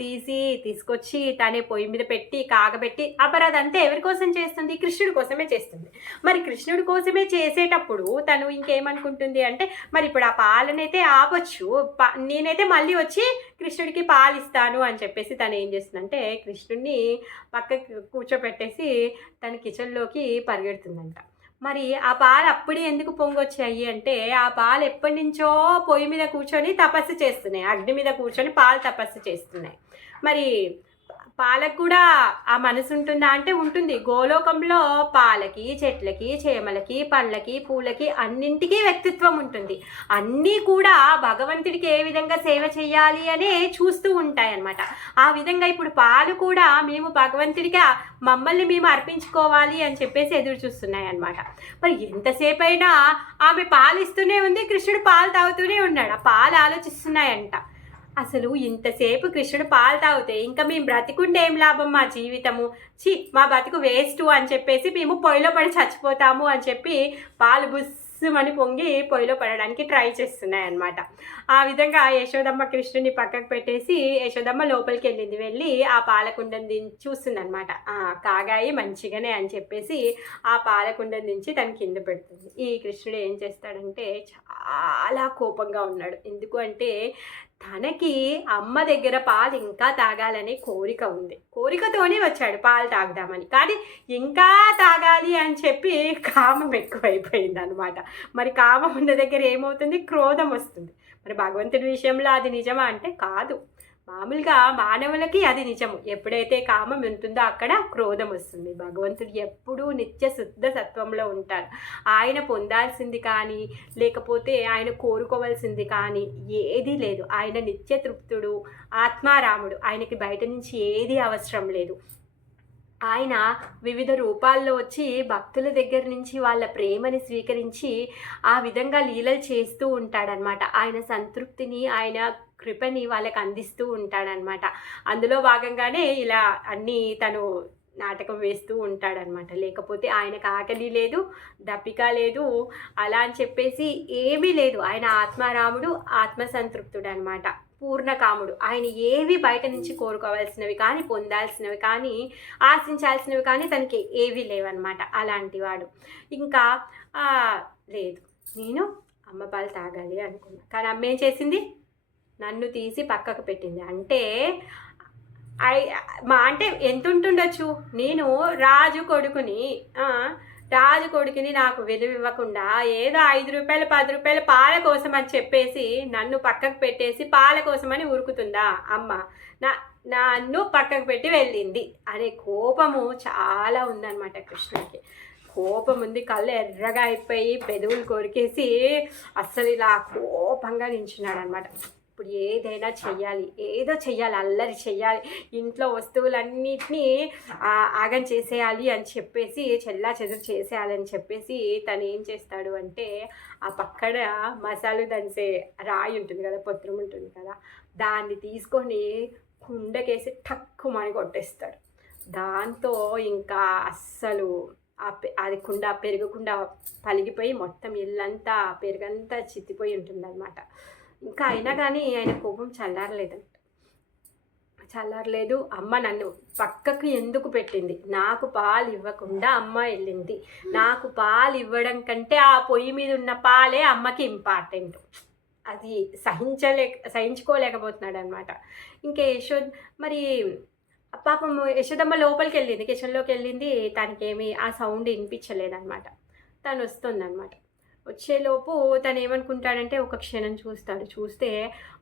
తీసుకొచ్చి తనే పొయ్యి మీద పెట్టి కాగబెట్టి అదంతా ఎవరి కోసం చేస్తుంది? కృష్ణుడి కోసమే చేస్తుంది. మరి కృష్ణుడి కోసమే చేసేటప్పుడు తను ఇంకేమనుకుంటుంది అంటే మరి ఇప్పుడు ఆ పాలనైతే ఆపొచ్చు, నేనైతే మళ్ళీ వచ్చి కృష్ణుడికి పాలు ఇస్తాను అని చెప్పేసి తను ఏం చేస్తుందంటే కృష్ణుడిని పక్కకి కూర్చోపెట్టేసి తన కిచెన్లోకి పరిగెడుతుందంట. మరి ఆ పాలు అప్పుడే ఎందుకు పొంగొచ్చాయి అంటే ఆ పాలు ఎప్పటి నుంచో పొయ్యి మీద కూర్చొని తపస్సు చేస్తున్నాయి, అగ్ని మీద కూర్చొని పాలు తపస్సు చేస్తున్నాయి. మరి పాలకు కూడా ఆ మనసు ఉంటుందా అంటే ఉంటుంది. గోలోకంలో పాలకి, చెట్లకి, చేమలకి, పండ్లకి, పూలకి అన్నింటికీ వ్యక్తిత్వం ఉంటుంది. అన్నీ కూడా భగవంతుడికి ఏ విధంగా సేవ చేయాలి అనే చూస్తూ ఉంటాయన్నమాట. ఆ విధంగా ఇప్పుడు పాలు కూడా మేము భగవంతుడికి మమ్మల్ని మేము అర్పించుకోవాలి అని చెప్పేసి ఎదురు చూస్తున్నాయన్నమాట. మరి ఎంతసేపు అయినా ఆమె పాలు ఇస్తూనే ఉంది, కృష్ణుడు పాలు తాగుతూనే ఉన్నాడు. ఆ పాలు ఆలోచిస్తున్నాయంట, అసలు ఇంతసేపు కృష్ణుడు పాలు తాగితే ఇంకా మేము బ్రతికుంటే ఏం లాభం, మా జీవితము మా బతుకు వేస్ట్ అని చెప్పేసి మేము పొయ్యిలో పడి చచ్చిపోతాము అని చెప్పి పాలు బుస్సుమని పొంగి పొయ్యిలో పడడానికి ట్రై చేస్తున్నాయి అన్నమాట. ఆ విధంగా యశోదమ్మ కృష్ణుని పక్కకు పెట్టేసి యశోదమ్మ లోపలికి వెళ్ళి ఆ పాలకుండను చూస్తుంది అనమాట. కాగాయి మంచిగానే అని చెప్పేసి ఆ పాలకుండను దించి తను కింద పెడుతుంది. ఈ కృష్ణుడు ఏం చేస్తాడంటే చాలా కోపంగా ఉన్నాడు. ఎందుకు అంటే తనకి అమ్మ దగ్గర పాలు ఇంకా తాగాలనే కోరిక ఉంది. కోరికతోనే వచ్చాడు పాలు తాగుదామని, కానీ ఇంకా తాగాలి అని చెప్పి కామం ఎక్కువైపోయింది అనమాట. మరి కామం ఉన్న దగ్గర ఏమవుతుంది? క్రోధం వస్తుంది. మరి భగవంతుడి విషయంలో అది నిజమా అంటే కాదు. మామూలుగా మానవులకి అది నిజము. ఎప్పుడైతే కామం ఉంటుందో అక్కడ క్రోధం వస్తుంది. భగవంతుడు ఎప్పుడూ నిత్య శుద్ధ సత్వంలో ఉంటారు. ఆయన పొందాల్సింది కానీ లేకపోతే ఆయన కోరుకోవాల్సింది కానీ ఏదీ లేదు. ఆయన నిత్య తృప్తుడు, ఆత్మారాముడు. ఆయనకి బయట నుంచి ఏది అవసరం లేదు. ఆయన వివిధ రూపాల్లో వచ్చి భక్తుల దగ్గర నుంచి వాళ్ళ ప్రేమని స్వీకరించి ఆ విధంగా లీలలు చేస్తూ ఉంటాడనమాట. ఆయన సంతృప్తిని, ఆయన కృపని వాళ్ళకి అందిస్తూ ఉంటాడనమాట. అందులో భాగంగానే ఇలా అన్నీ తను నాటకం వేస్తూ ఉంటాడనమాట. లేకపోతే ఆయనకు ఆకలి లేదు, దప్పిక లేదు, అలా అని చెప్పేసి ఏమీ లేదు. ఆయన ఆత్మారాముడు, ఆత్మసంతృప్తుడు అనమాట, పూర్ణకాముడు. ఆయన ఏవి బయట నుంచి కోరుకోవాల్సినవి కానీ, పొందాల్సినవి కానీ, ఆశించాల్సినవి కానీ తనకి ఏవీ లేవన్నమాట. అలాంటి వాడు. ఇంకా లేదు, నేను అమ్మ పాలు తాగాలి అనుకున్నా, కానీ అమ్మ ఏం చేసింది? నన్ను తీసి పక్కకు పెట్టింది. అంటే అంటే ఎంత ఉంటుండొచ్చు? నేను రాజు కొడుకుని నాకు విలువ ఇవ్వకుండా ఏదో 5 రూపాయలు 10 రూపాయలు పాల కోసం అని చెప్పేసి నన్ను పక్కకు పెట్టేసి పాల కోసమని ఉరుకుతుందా అమ్మ? నన్ను పక్కకు పెట్టి వెళ్ళింది అనే కోపము చాలా ఉందన్నమాట కృష్ణుడికి. కోపం ఉంది, కళ్ళు ఎర్రగా అయిపోయి పెదవులు కొరికేసి అస్సలు ఇలా కోపంగా నించున్నాడు అనమాట. ఇప్పుడు ఏదైనా చెయ్యాలి, ఏదో చెయ్యాలి, అల్లరి చెయ్యాలి, ఇంట్లో వస్తువులన్నిటినీ ఆగం చేసేయాలి అని చెప్పేసి, చెల్లా చెదురు చేసేయాలని చెప్పేసి తను ఏం చేస్తాడు అంటే ఆ పక్కన మసాలు దంచే రాయి ఉంటుంది కదా, పొత్రం ఉంటుంది కదా, దాన్ని తీసుకొని కుండకేసి టక్కుమని కొట్టేస్తాడు. దాంతో ఇంకా అస్సలు అది కుండ పెరగకుండా పలిగిపోయి మొత్తం ఇల్లంతా పెరుగంతా చిత్తిపోయి ఉంటుందన్నమాట. ఇంకా అయినా కానీ ఆయన కోపం చల్లారలేదు. అమ్మ నన్ను పక్కకు ఎందుకు పెట్టింది? నాకు పాలు ఇవ్వకుండా అమ్మ వెళ్ళింది. నాకు పాలు ఇవ్వడం కంటే ఆ పొయ్యి మీద ఉన్న పాలే అమ్మకి ఇంపార్టెంట్. అది సహించుకోలేకపోతున్నాడు అనమాట. ఇంకా మరి పాపం యశోదమ్మ లోపలికి వెళ్ళింది, కిచెన్లోకి వెళ్ళింది. తనకేమి ఆ సౌండ్ వినిపించలేదన్నమాట. తను వస్తుందన్నమాట. వచ్చేలోపు తను ఏమనుకుంటాడంటే ఒక క్షణం చూస్తే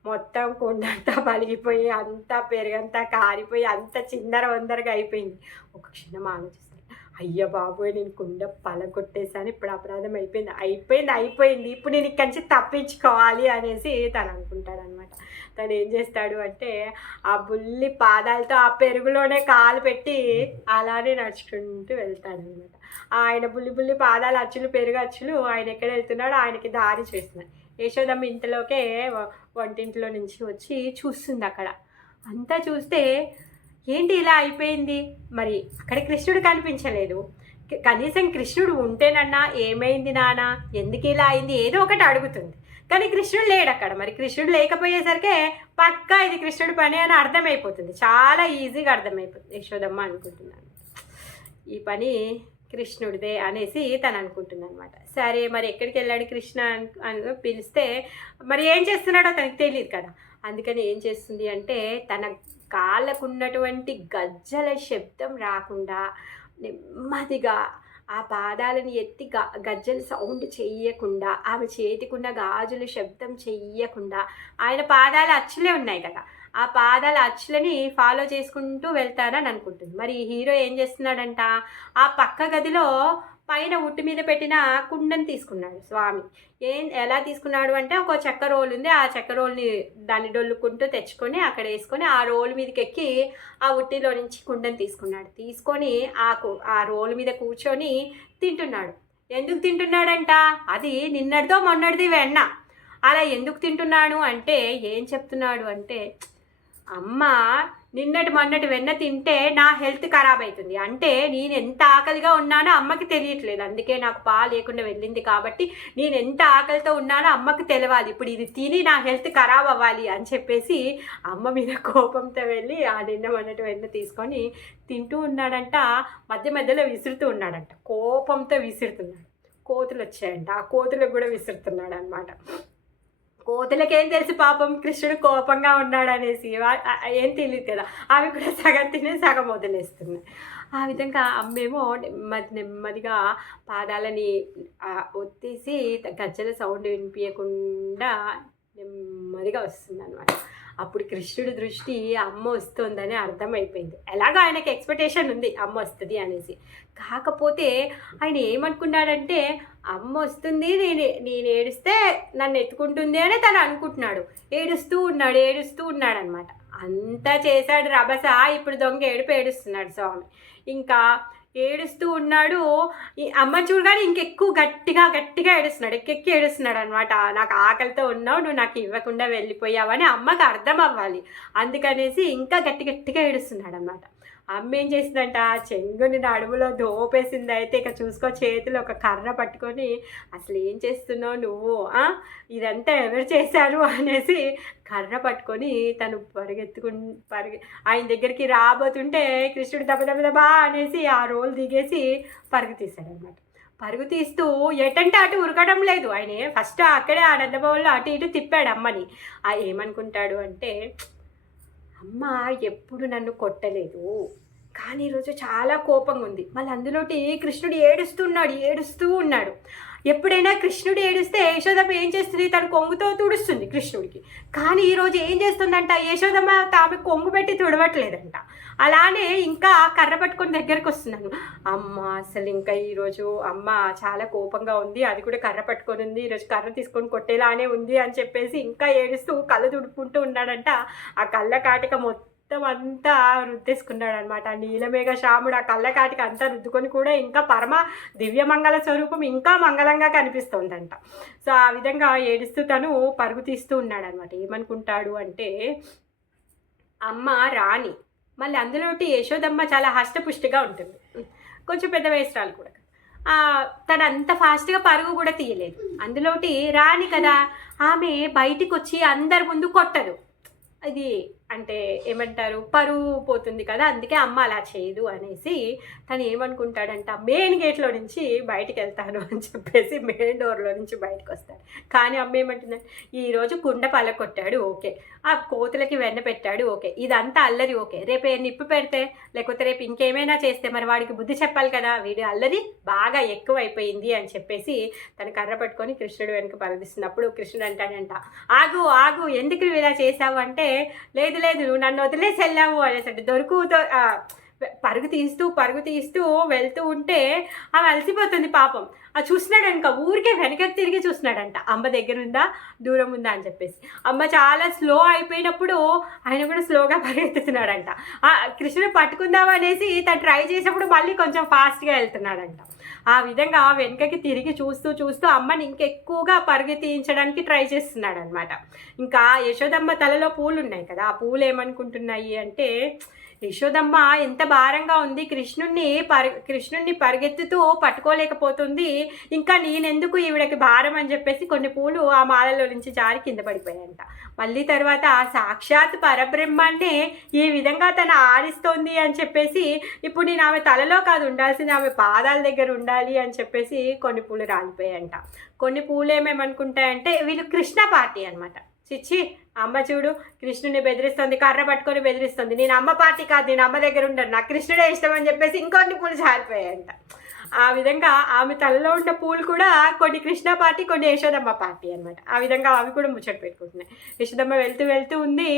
మొత్తం కొండంతా పలిగిపోయి అంతా పెరుగంతా కారిపోయి అంత చిందరవందరగా అయిపోయింది. ఒక క్షణం ఆలోచిస్తాడు, అయ్య బాబోయ్, నేను కుండ పలగొట్టేసాను, ఇప్పుడు అపరాధం అయిపోయింది, ఇప్పుడు నేను ఇక్కడి నుంచి తప్పించుకోవాలి అనేసి తను అనుకుంటాడనమాట. తను ఏం చేస్తాడు అంటే ఆ బుల్లి పాదాలతో ఆ పెరుగులోనే కాలు పెట్టి అలానే నడుచుకుంటూ వెళ్తాడనమాట. ఆయన బుల్లి పాదాల అచ్చులు, పెరుగు అచ్చులు ఆయన ఎక్కడ వెళ్తున్నాడో ఆయనకి దారి చేస్తున్నాడు. యశోదమ్మ ఇంతలోకే వంటింట్లో నుంచి వచ్చి చూస్తుంది. అక్కడ అంతా చూస్తే ఏంటి ఇలా అయిపోయింది? మరి అక్కడ కృష్ణుడు కనిపించలేదు. కనీసం కృష్ణుడు ఉంటేనన్నా ఏమైంది నాన్న, ఎందుకు ఇలా అయింది, ఏదో ఒకటి అడుగుతుంది. కానీ కృష్ణుడు లేడు అక్కడ. మరి కృష్ణుడు లేకపోయేసరికి పక్కా ఇది కృష్ణుడి పని అని అర్థమైపోతుంది, చాలా ఈజీగా అర్థమైపోతుంది. యశోదమ్మ అనుకుంటున్నాను ఈ పని కృష్ణుడిదే అనేసి తను అనుకుంటుంది అనమాట. సరే, మరి ఎక్కడికి వెళ్ళాడు కృష్ణ అని పిలిస్తే మరి ఏం చేస్తున్నాడో తనకు తెలియదు కదా. అందుకని ఏం చేస్తుంది అంటే తన కాళ్ళకున్నటువంటి గజ్జల శబ్దం రాకుండా నెమ్మదిగా ఆ పాదాలను ఎత్తి గజ్జలు సౌండ్ చెయ్యకుండా, ఆమె చేతికున్న గాజులు శబ్దం చెయ్యకుండా, ఆయన పాదాల అచ్చులే ఉన్నాయి కదా, ఆ పాదాల అచ్చులని ఫాలో చేసుకుంటూ వెళ్తారని అనుకుంటుంది. మరి హీరో ఏం చేస్తున్నాడంట, ఆ పక్క గదిలో పైన ఉట్టు మీద పెట్టిన కుండని తీసుకున్నాడు స్వామి. ఎలా తీసుకున్నాడు అంటే, ఒక చెక్క రోల్ ఉంది, ఆ చెక్క రోల్ని దాన్ని డొల్లుకుంటూ తెచ్చుకొని అక్కడ వేసుకొని ఆ రోల్ మీదకి ఎక్కి ఆ ఉట్టిలో నుంచి కుండని తీసుకొని ఆ రోల్ మీద కూర్చొని తింటున్నాడు. ఎందుకు తింటున్నాడంట, అది నిన్నటిదో మొన్నటిది వెన్న. అలా ఎందుకు తింటున్నాను అంటే ఏం చెప్తున్నాడు అంటే, అమ్మ నిన్నటి మొన్నటి వెన్న తింటే నా హెల్త్ ఖరాబ్ అవుతుంది, అంటే నేను ఎంత ఆకలిగా ఉన్నానో అమ్మకి తెలియట్లేదు, అందుకే నాకు పాలు లేకుండా వెళ్ళింది కాబట్టి నేను ఎంత ఆకలితో ఉన్నానో అమ్మకి తెలవాలి, ఇప్పుడు ఇది తిని నా హెల్త్ ఖరాబ్ అవ్వాలి అని చెప్పేసి అమ్మ మీద కోపంతో వెళ్ళి ఆ నిన్న మొన్నటి వెన్న తీసుకొని తింటూ ఉన్నాడంట. మధ్య మధ్యలో విసురుతూ ఉన్నాడంట, కోపంతో విసురుతున్నాడు. కోతులు వచ్చాయంట, ఆ కోతులకు కూడా విసురుతున్నాడు అనమాట. కోతులకేం తెలిసి పాపం కృష్ణుడు కోపంగా ఉన్నాడనేసి, ఏం తెలియదు కదా, అవి కూడా సగం తిని సగం వదిలేస్తున్నాయి. ఆ విధంగా అమ్మేమో నెమ్మదిగా పాదాలని ఒత్తేసి గజ్జల సౌండ్ వినిపించకుండా నెమ్మదిగా వస్తుంది అనమాట. అప్పుడు కృష్ణుడి దృష్టి అమ్మ వస్తుందని అర్థమైపోయింది. ఎలాగో ఆయనకి ఎక్స్పెక్టేషన్ ఉంది అమ్మ వస్తుంది అనేసి. కాకపోతే ఆయన ఏమనుకున్నాడంటే, అమ్మ వస్తుంది, నేను ఏడిస్తే నన్ను ఎత్తుకుంటుంది అని తను అనుకుంటున్నాడు. ఏడుస్తూ ఉన్నాడు అనమాట. అంతా చేశాడు రభస. ఇప్పుడు దొంగ ఏడుస్తున్నాడు స్వామి. ఇంకా ఏడుస్తూ ఉన్నాడు. ఈ అమ్మ చూడగానే ఇంకెక్కువ గట్టిగా ఏడుస్తున్నాడు, ఎక్కెక్కి ఏడుస్తున్నాడు అనమాట. నాకు ఆకలితో ఉన్నావు, నువ్వు నాకు ఇవ్వకుండా వెళ్ళిపోయావని అమ్మకి అర్థం అవ్వాలి, అందుకనేసి ఇంకా గట్టిగా ఏడుస్తున్నాడు అనమాట. అమ్మ ఏం చేసిందంట, చెంగుని నడుములో దోపేసింది. అయితే ఇక చూసుకో, చేతిలో ఒక కర్ర పట్టుకొని, అసలు ఏం చేస్తున్నావు నువ్వు, ఇదంతా ఎవరు చేశారు అనేసి కర్ర పట్టుకొని తను ఆయన దగ్గరికి రాబోతుంటే కృష్ణుడు దబదబా అనేసి ఆ రోల్ దిగేసి పరుగు తీశాడనమాట. పరుగు తీస్తూ ఎటంటే అటు ఉరకడం లేదు. ఆయన ఫస్ట్ అక్కడే ఆ నందభవన్లో అటు ఇటు తిప్పాడు అమ్మని. ఏమనుకుంటాడు అంటే, అమ్మ ఎప్పుడు నన్ను కొట్టలేదు, కానీ ఈరోజు చాలా కోపంగా ఉంది. మళ్ళీ అందులోటి కృష్ణుడు ఏడుస్తూ ఉన్నాడు. ఎప్పుడైనా కృష్ణుడు ఏడుస్తే యశోదమ్మ ఏం చేస్తుంది, తను కొంగుతో తుడుస్తుంది కృష్ణుడికి. కానీ ఈరోజు ఏం చేస్తుందంట, యశోదమ్మ తాము కొంగు పెట్టి తుడవట్లేదంట. అలానే ఇంకా కర్ర పట్టుకొని దగ్గరకు వస్తున్నాను. అమ్మ అసలు ఇంకా ఈరోజు అమ్మ చాలా కోపంగా ఉంది, అది కూడా కర్ర పట్టుకొని ఉంది, ఈరోజు కర్ర తీసుకొని కొట్టేలానే ఉంది అని చెప్పేసి ఇంకా ఏడుస్తూ కళ్ళు తుడుపుకుంటూ ఉన్నాడంట. ఆ కళ్ళ కాటిక మొత్తం అంతా రుద్దేసుకున్నాడు అనమాట. నీలమేఘ శ్యాముడు ఆ కళ్ళ కాటికి అంతా రుద్దుకొని కూడా ఇంకా పరమ దివ్యమంగళ స్వరూపం ఇంకా మంగళంగా కనిపిస్తుందంట. సో ఆ విధంగా ఏడుస్తూ తను పరుగు తీస్తూ ఉన్నాడనమాట. ఏమనుకుంటాడు అంటే, అమ్మ రాణి, మళ్ళీ అందులోటి యశోదమ్మ చాలా హష్టపుష్టిగా ఉంటుంది, కొంచెం పెద్ద వయసురాలు కూడా. తను అంత ఫాస్ట్గా పరుగు కూడా తీయలేదు. అందులోటి రాణి కదా, ఆమె బయటికి వచ్చి అందరి ముందు కొట్టదు. ఇది అంటే ఏమంటారు, పరువు పోతుంది కదా, అందుకే అమ్మ అలా చేయదు అనేసి తను ఏమనుకుంటాడంట, మెయిన్ గేట్లో నుంచి బయటికి వెళ్తాను అని చెప్పేసి మెయిన్ డోర్లో నుంచి బయటకు వస్తాడు. కానీ అమ్మ ఏమంటుందంటే, ఈరోజు కుండ పలకొట్టాడు ఓకే, ఆ కోతులకి వెన్న పెట్టాడు ఓకే, ఇదంతా అల్లరి ఓకే, రేపు నిప్పు పెడితే లేకపోతే రేపు ఇంకేమైనా చేస్తే మరి వాడికి బుద్ధి చెప్పాలి కదా, వీడి అల్లరి బాగా ఎక్కువ అయిపోయింది అని చెప్పేసి తను కర్ర పట్టుకొని కృష్ణుడు వెనక పరుగిస్తున్నప్పుడు కృష్ణుడు అంటాడంట, ఆగు ఎందుకు ఇలా చేసావు అంటే, లేదు నువ్వు నన్ను వదిలేసి వెళ్ళావు అనేసి పరుగు తీస్తూ వెళ్తూ ఉంటే ఆమె అలసిపోతుంది పాపం. చూస్తున్నాడంట, ఊరికే వెనకకి తిరిగి చూస్తున్నాడంట, అమ్మ దగ్గర ఉందా దూరం ఉందా అని చెప్పేసి. అమ్మ చాలా స్లో అయిపోయినప్పుడు ఆయన కూడా స్లోగా పరిగెత్తుతున్నాడంట. కృష్ణుడు పట్టుకుందాం అనేసి తను ట్రై చేసినప్పుడు మళ్ళీ కొంచెం ఫాస్ట్గా వెళ్తున్నాడంట. ఆ విధంగా వెనకకి తిరిగి చూస్తూ అమ్మని ఇంకెక్కువగా పరుగెత్తించడానికి ట్రై చేస్తున్నాడు అనమాట. ఇంకా యశోదమ్మ తలలో పూలు ఉన్నాయి కదా, ఆ పూలు ఏమనుకుంటున్నాయి అంటే, యశోదమ్మ ఎంత భారంగా ఉంది, కృష్ణుణ్ణి పరిగెత్తుతూ పట్టుకోలేకపోతుంది, ఇంకా నేనెందుకు ఈవిడకి భారం అని చెప్పేసి కొన్ని పూలు ఆ మాలలో నుంచి జారి కింద పడిపోయాయంట. మళ్ళీ తర్వాత సాక్షాత్ పరబ్రహ్మాన్నే ఈ విధంగా తను ఆడిస్తోంది అని చెప్పేసి, ఇప్పుడు నేను ఆమె తలలో కాదు ఉండాల్సింది, ఆమె పాదాల దగ్గర ఉండాలి అని చెప్పేసి కొన్ని పూలు రాలిపోయాయంట. కొన్ని పూలు ఏమేమనుకుంటాయంటే, వీళ్ళు కృష్ణ పార్టీ అనమాట. చిచ్చి అమ్మ చూడు కృష్ణుని బెదిరిస్తుంది, కర్ర పట్టుకొని బెదిరిస్తుంది, నేను అమ్మ పార్టీ కాదు, నేను అమ్మ దగ్గర ఉండను, నాకు కృష్ణుడే ఇష్టం అని చెప్పేసి ఇంకొన్ని పూలు జారిపోయాయంట. ఆ విధంగా ఆమె తలలో ఉన్న పూలు కూడా కొన్ని కృష్ణ పార్టీ, కొన్ని యశోదమ్మ పార్టీ అనమాట. ఆ విధంగా అవి కూడా ముచ్చట పెట్టుకుంటున్నాయి. యశోదమ్మ వెళ్తూ వెళ్తూ ఉంది.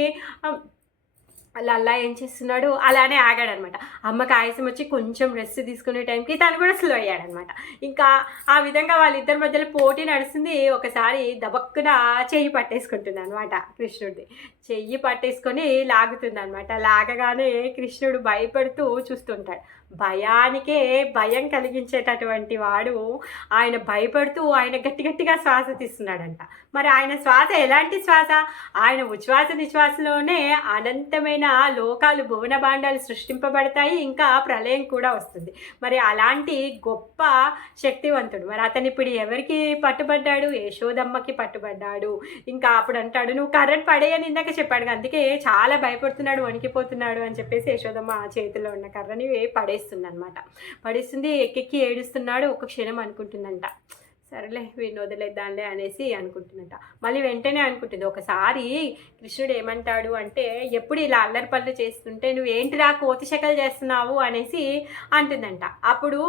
అలా ఏం చేస్తున్నాడు, అలానే ఆగాడనమాట. అమ్మకి ఆయాసం వచ్చి కొంచెం రెస్ట్ తీసుకునే టైంకి తను కూడా స్లో అయ్యాడనమాట. ఇంకా ఆ విధంగా వాళ్ళిద్దరి మధ్యలో పోటీ నడుస్తుంది. ఒకసారి దబక్కున చెయ్యి పట్టేసుకుంటుంది అనమాట కృష్ణుడిది. చెయ్యి పట్టేసుకొని లాగుతుంది అనమాట. లాగగానే కృష్ణుడు భయపడుతూ చూస్తుంటాడు. భయానికే భయం కలిగించేటటువంటి వాడు ఆయన భయపడుతూ ఆయన గట్టి గట్టిగా శ్వాస తీస్తున్నాడంట. మరి ఆయన శ్వాస ఎలాంటి శ్వాస? ఆయన ఉచ్ఛ్వాస నిశ్వాసలోనే అనంతమైన లోకాలు, భువన భాండాలు సృష్టింపబడతాయి. ఇంకా ప్రళయం కూడా వస్తుంది. మరి అలాంటి గొప్ప శక్తివంతుడు. మరి అతను ఇప్పుడు ఎవరికి పట్టుబడ్డాడు? యశోదమ్మకి పట్టుబడ్డాడు. ఇంకా అప్పుడు అంటాడు, నువ్వు కర్రను పడేయని ఇందాక చెప్పాడు, అందుకే చాలా భయపడుతున్నాడు, వణికిపోతున్నాడు అని చెప్పేసి యశోదమ్మ చేతిలో ఉన్న కర్రని పడేస్తుంది అనమాట. పడేస్తుంది, ఎక్కెక్కి ఏడుస్తున్నాడు. ఒక క్షణం అనుకుంటుందంట, సరేలే వీడిని వదిలేద్దాంలే అనేసి అనుకుంటుందంట. మళ్ళీ వెంటనే అనుకుంటుంది, ఒకసారి కృష్ణుడు ఏమంటాడు అంటే, ఎప్పుడు ఇలా అల్లరి పనులు చేస్తుంటే నువ్వేంటిరా కోతి శకలు చేస్తున్నావు అనేసి అంటుందంట. అప్పుడు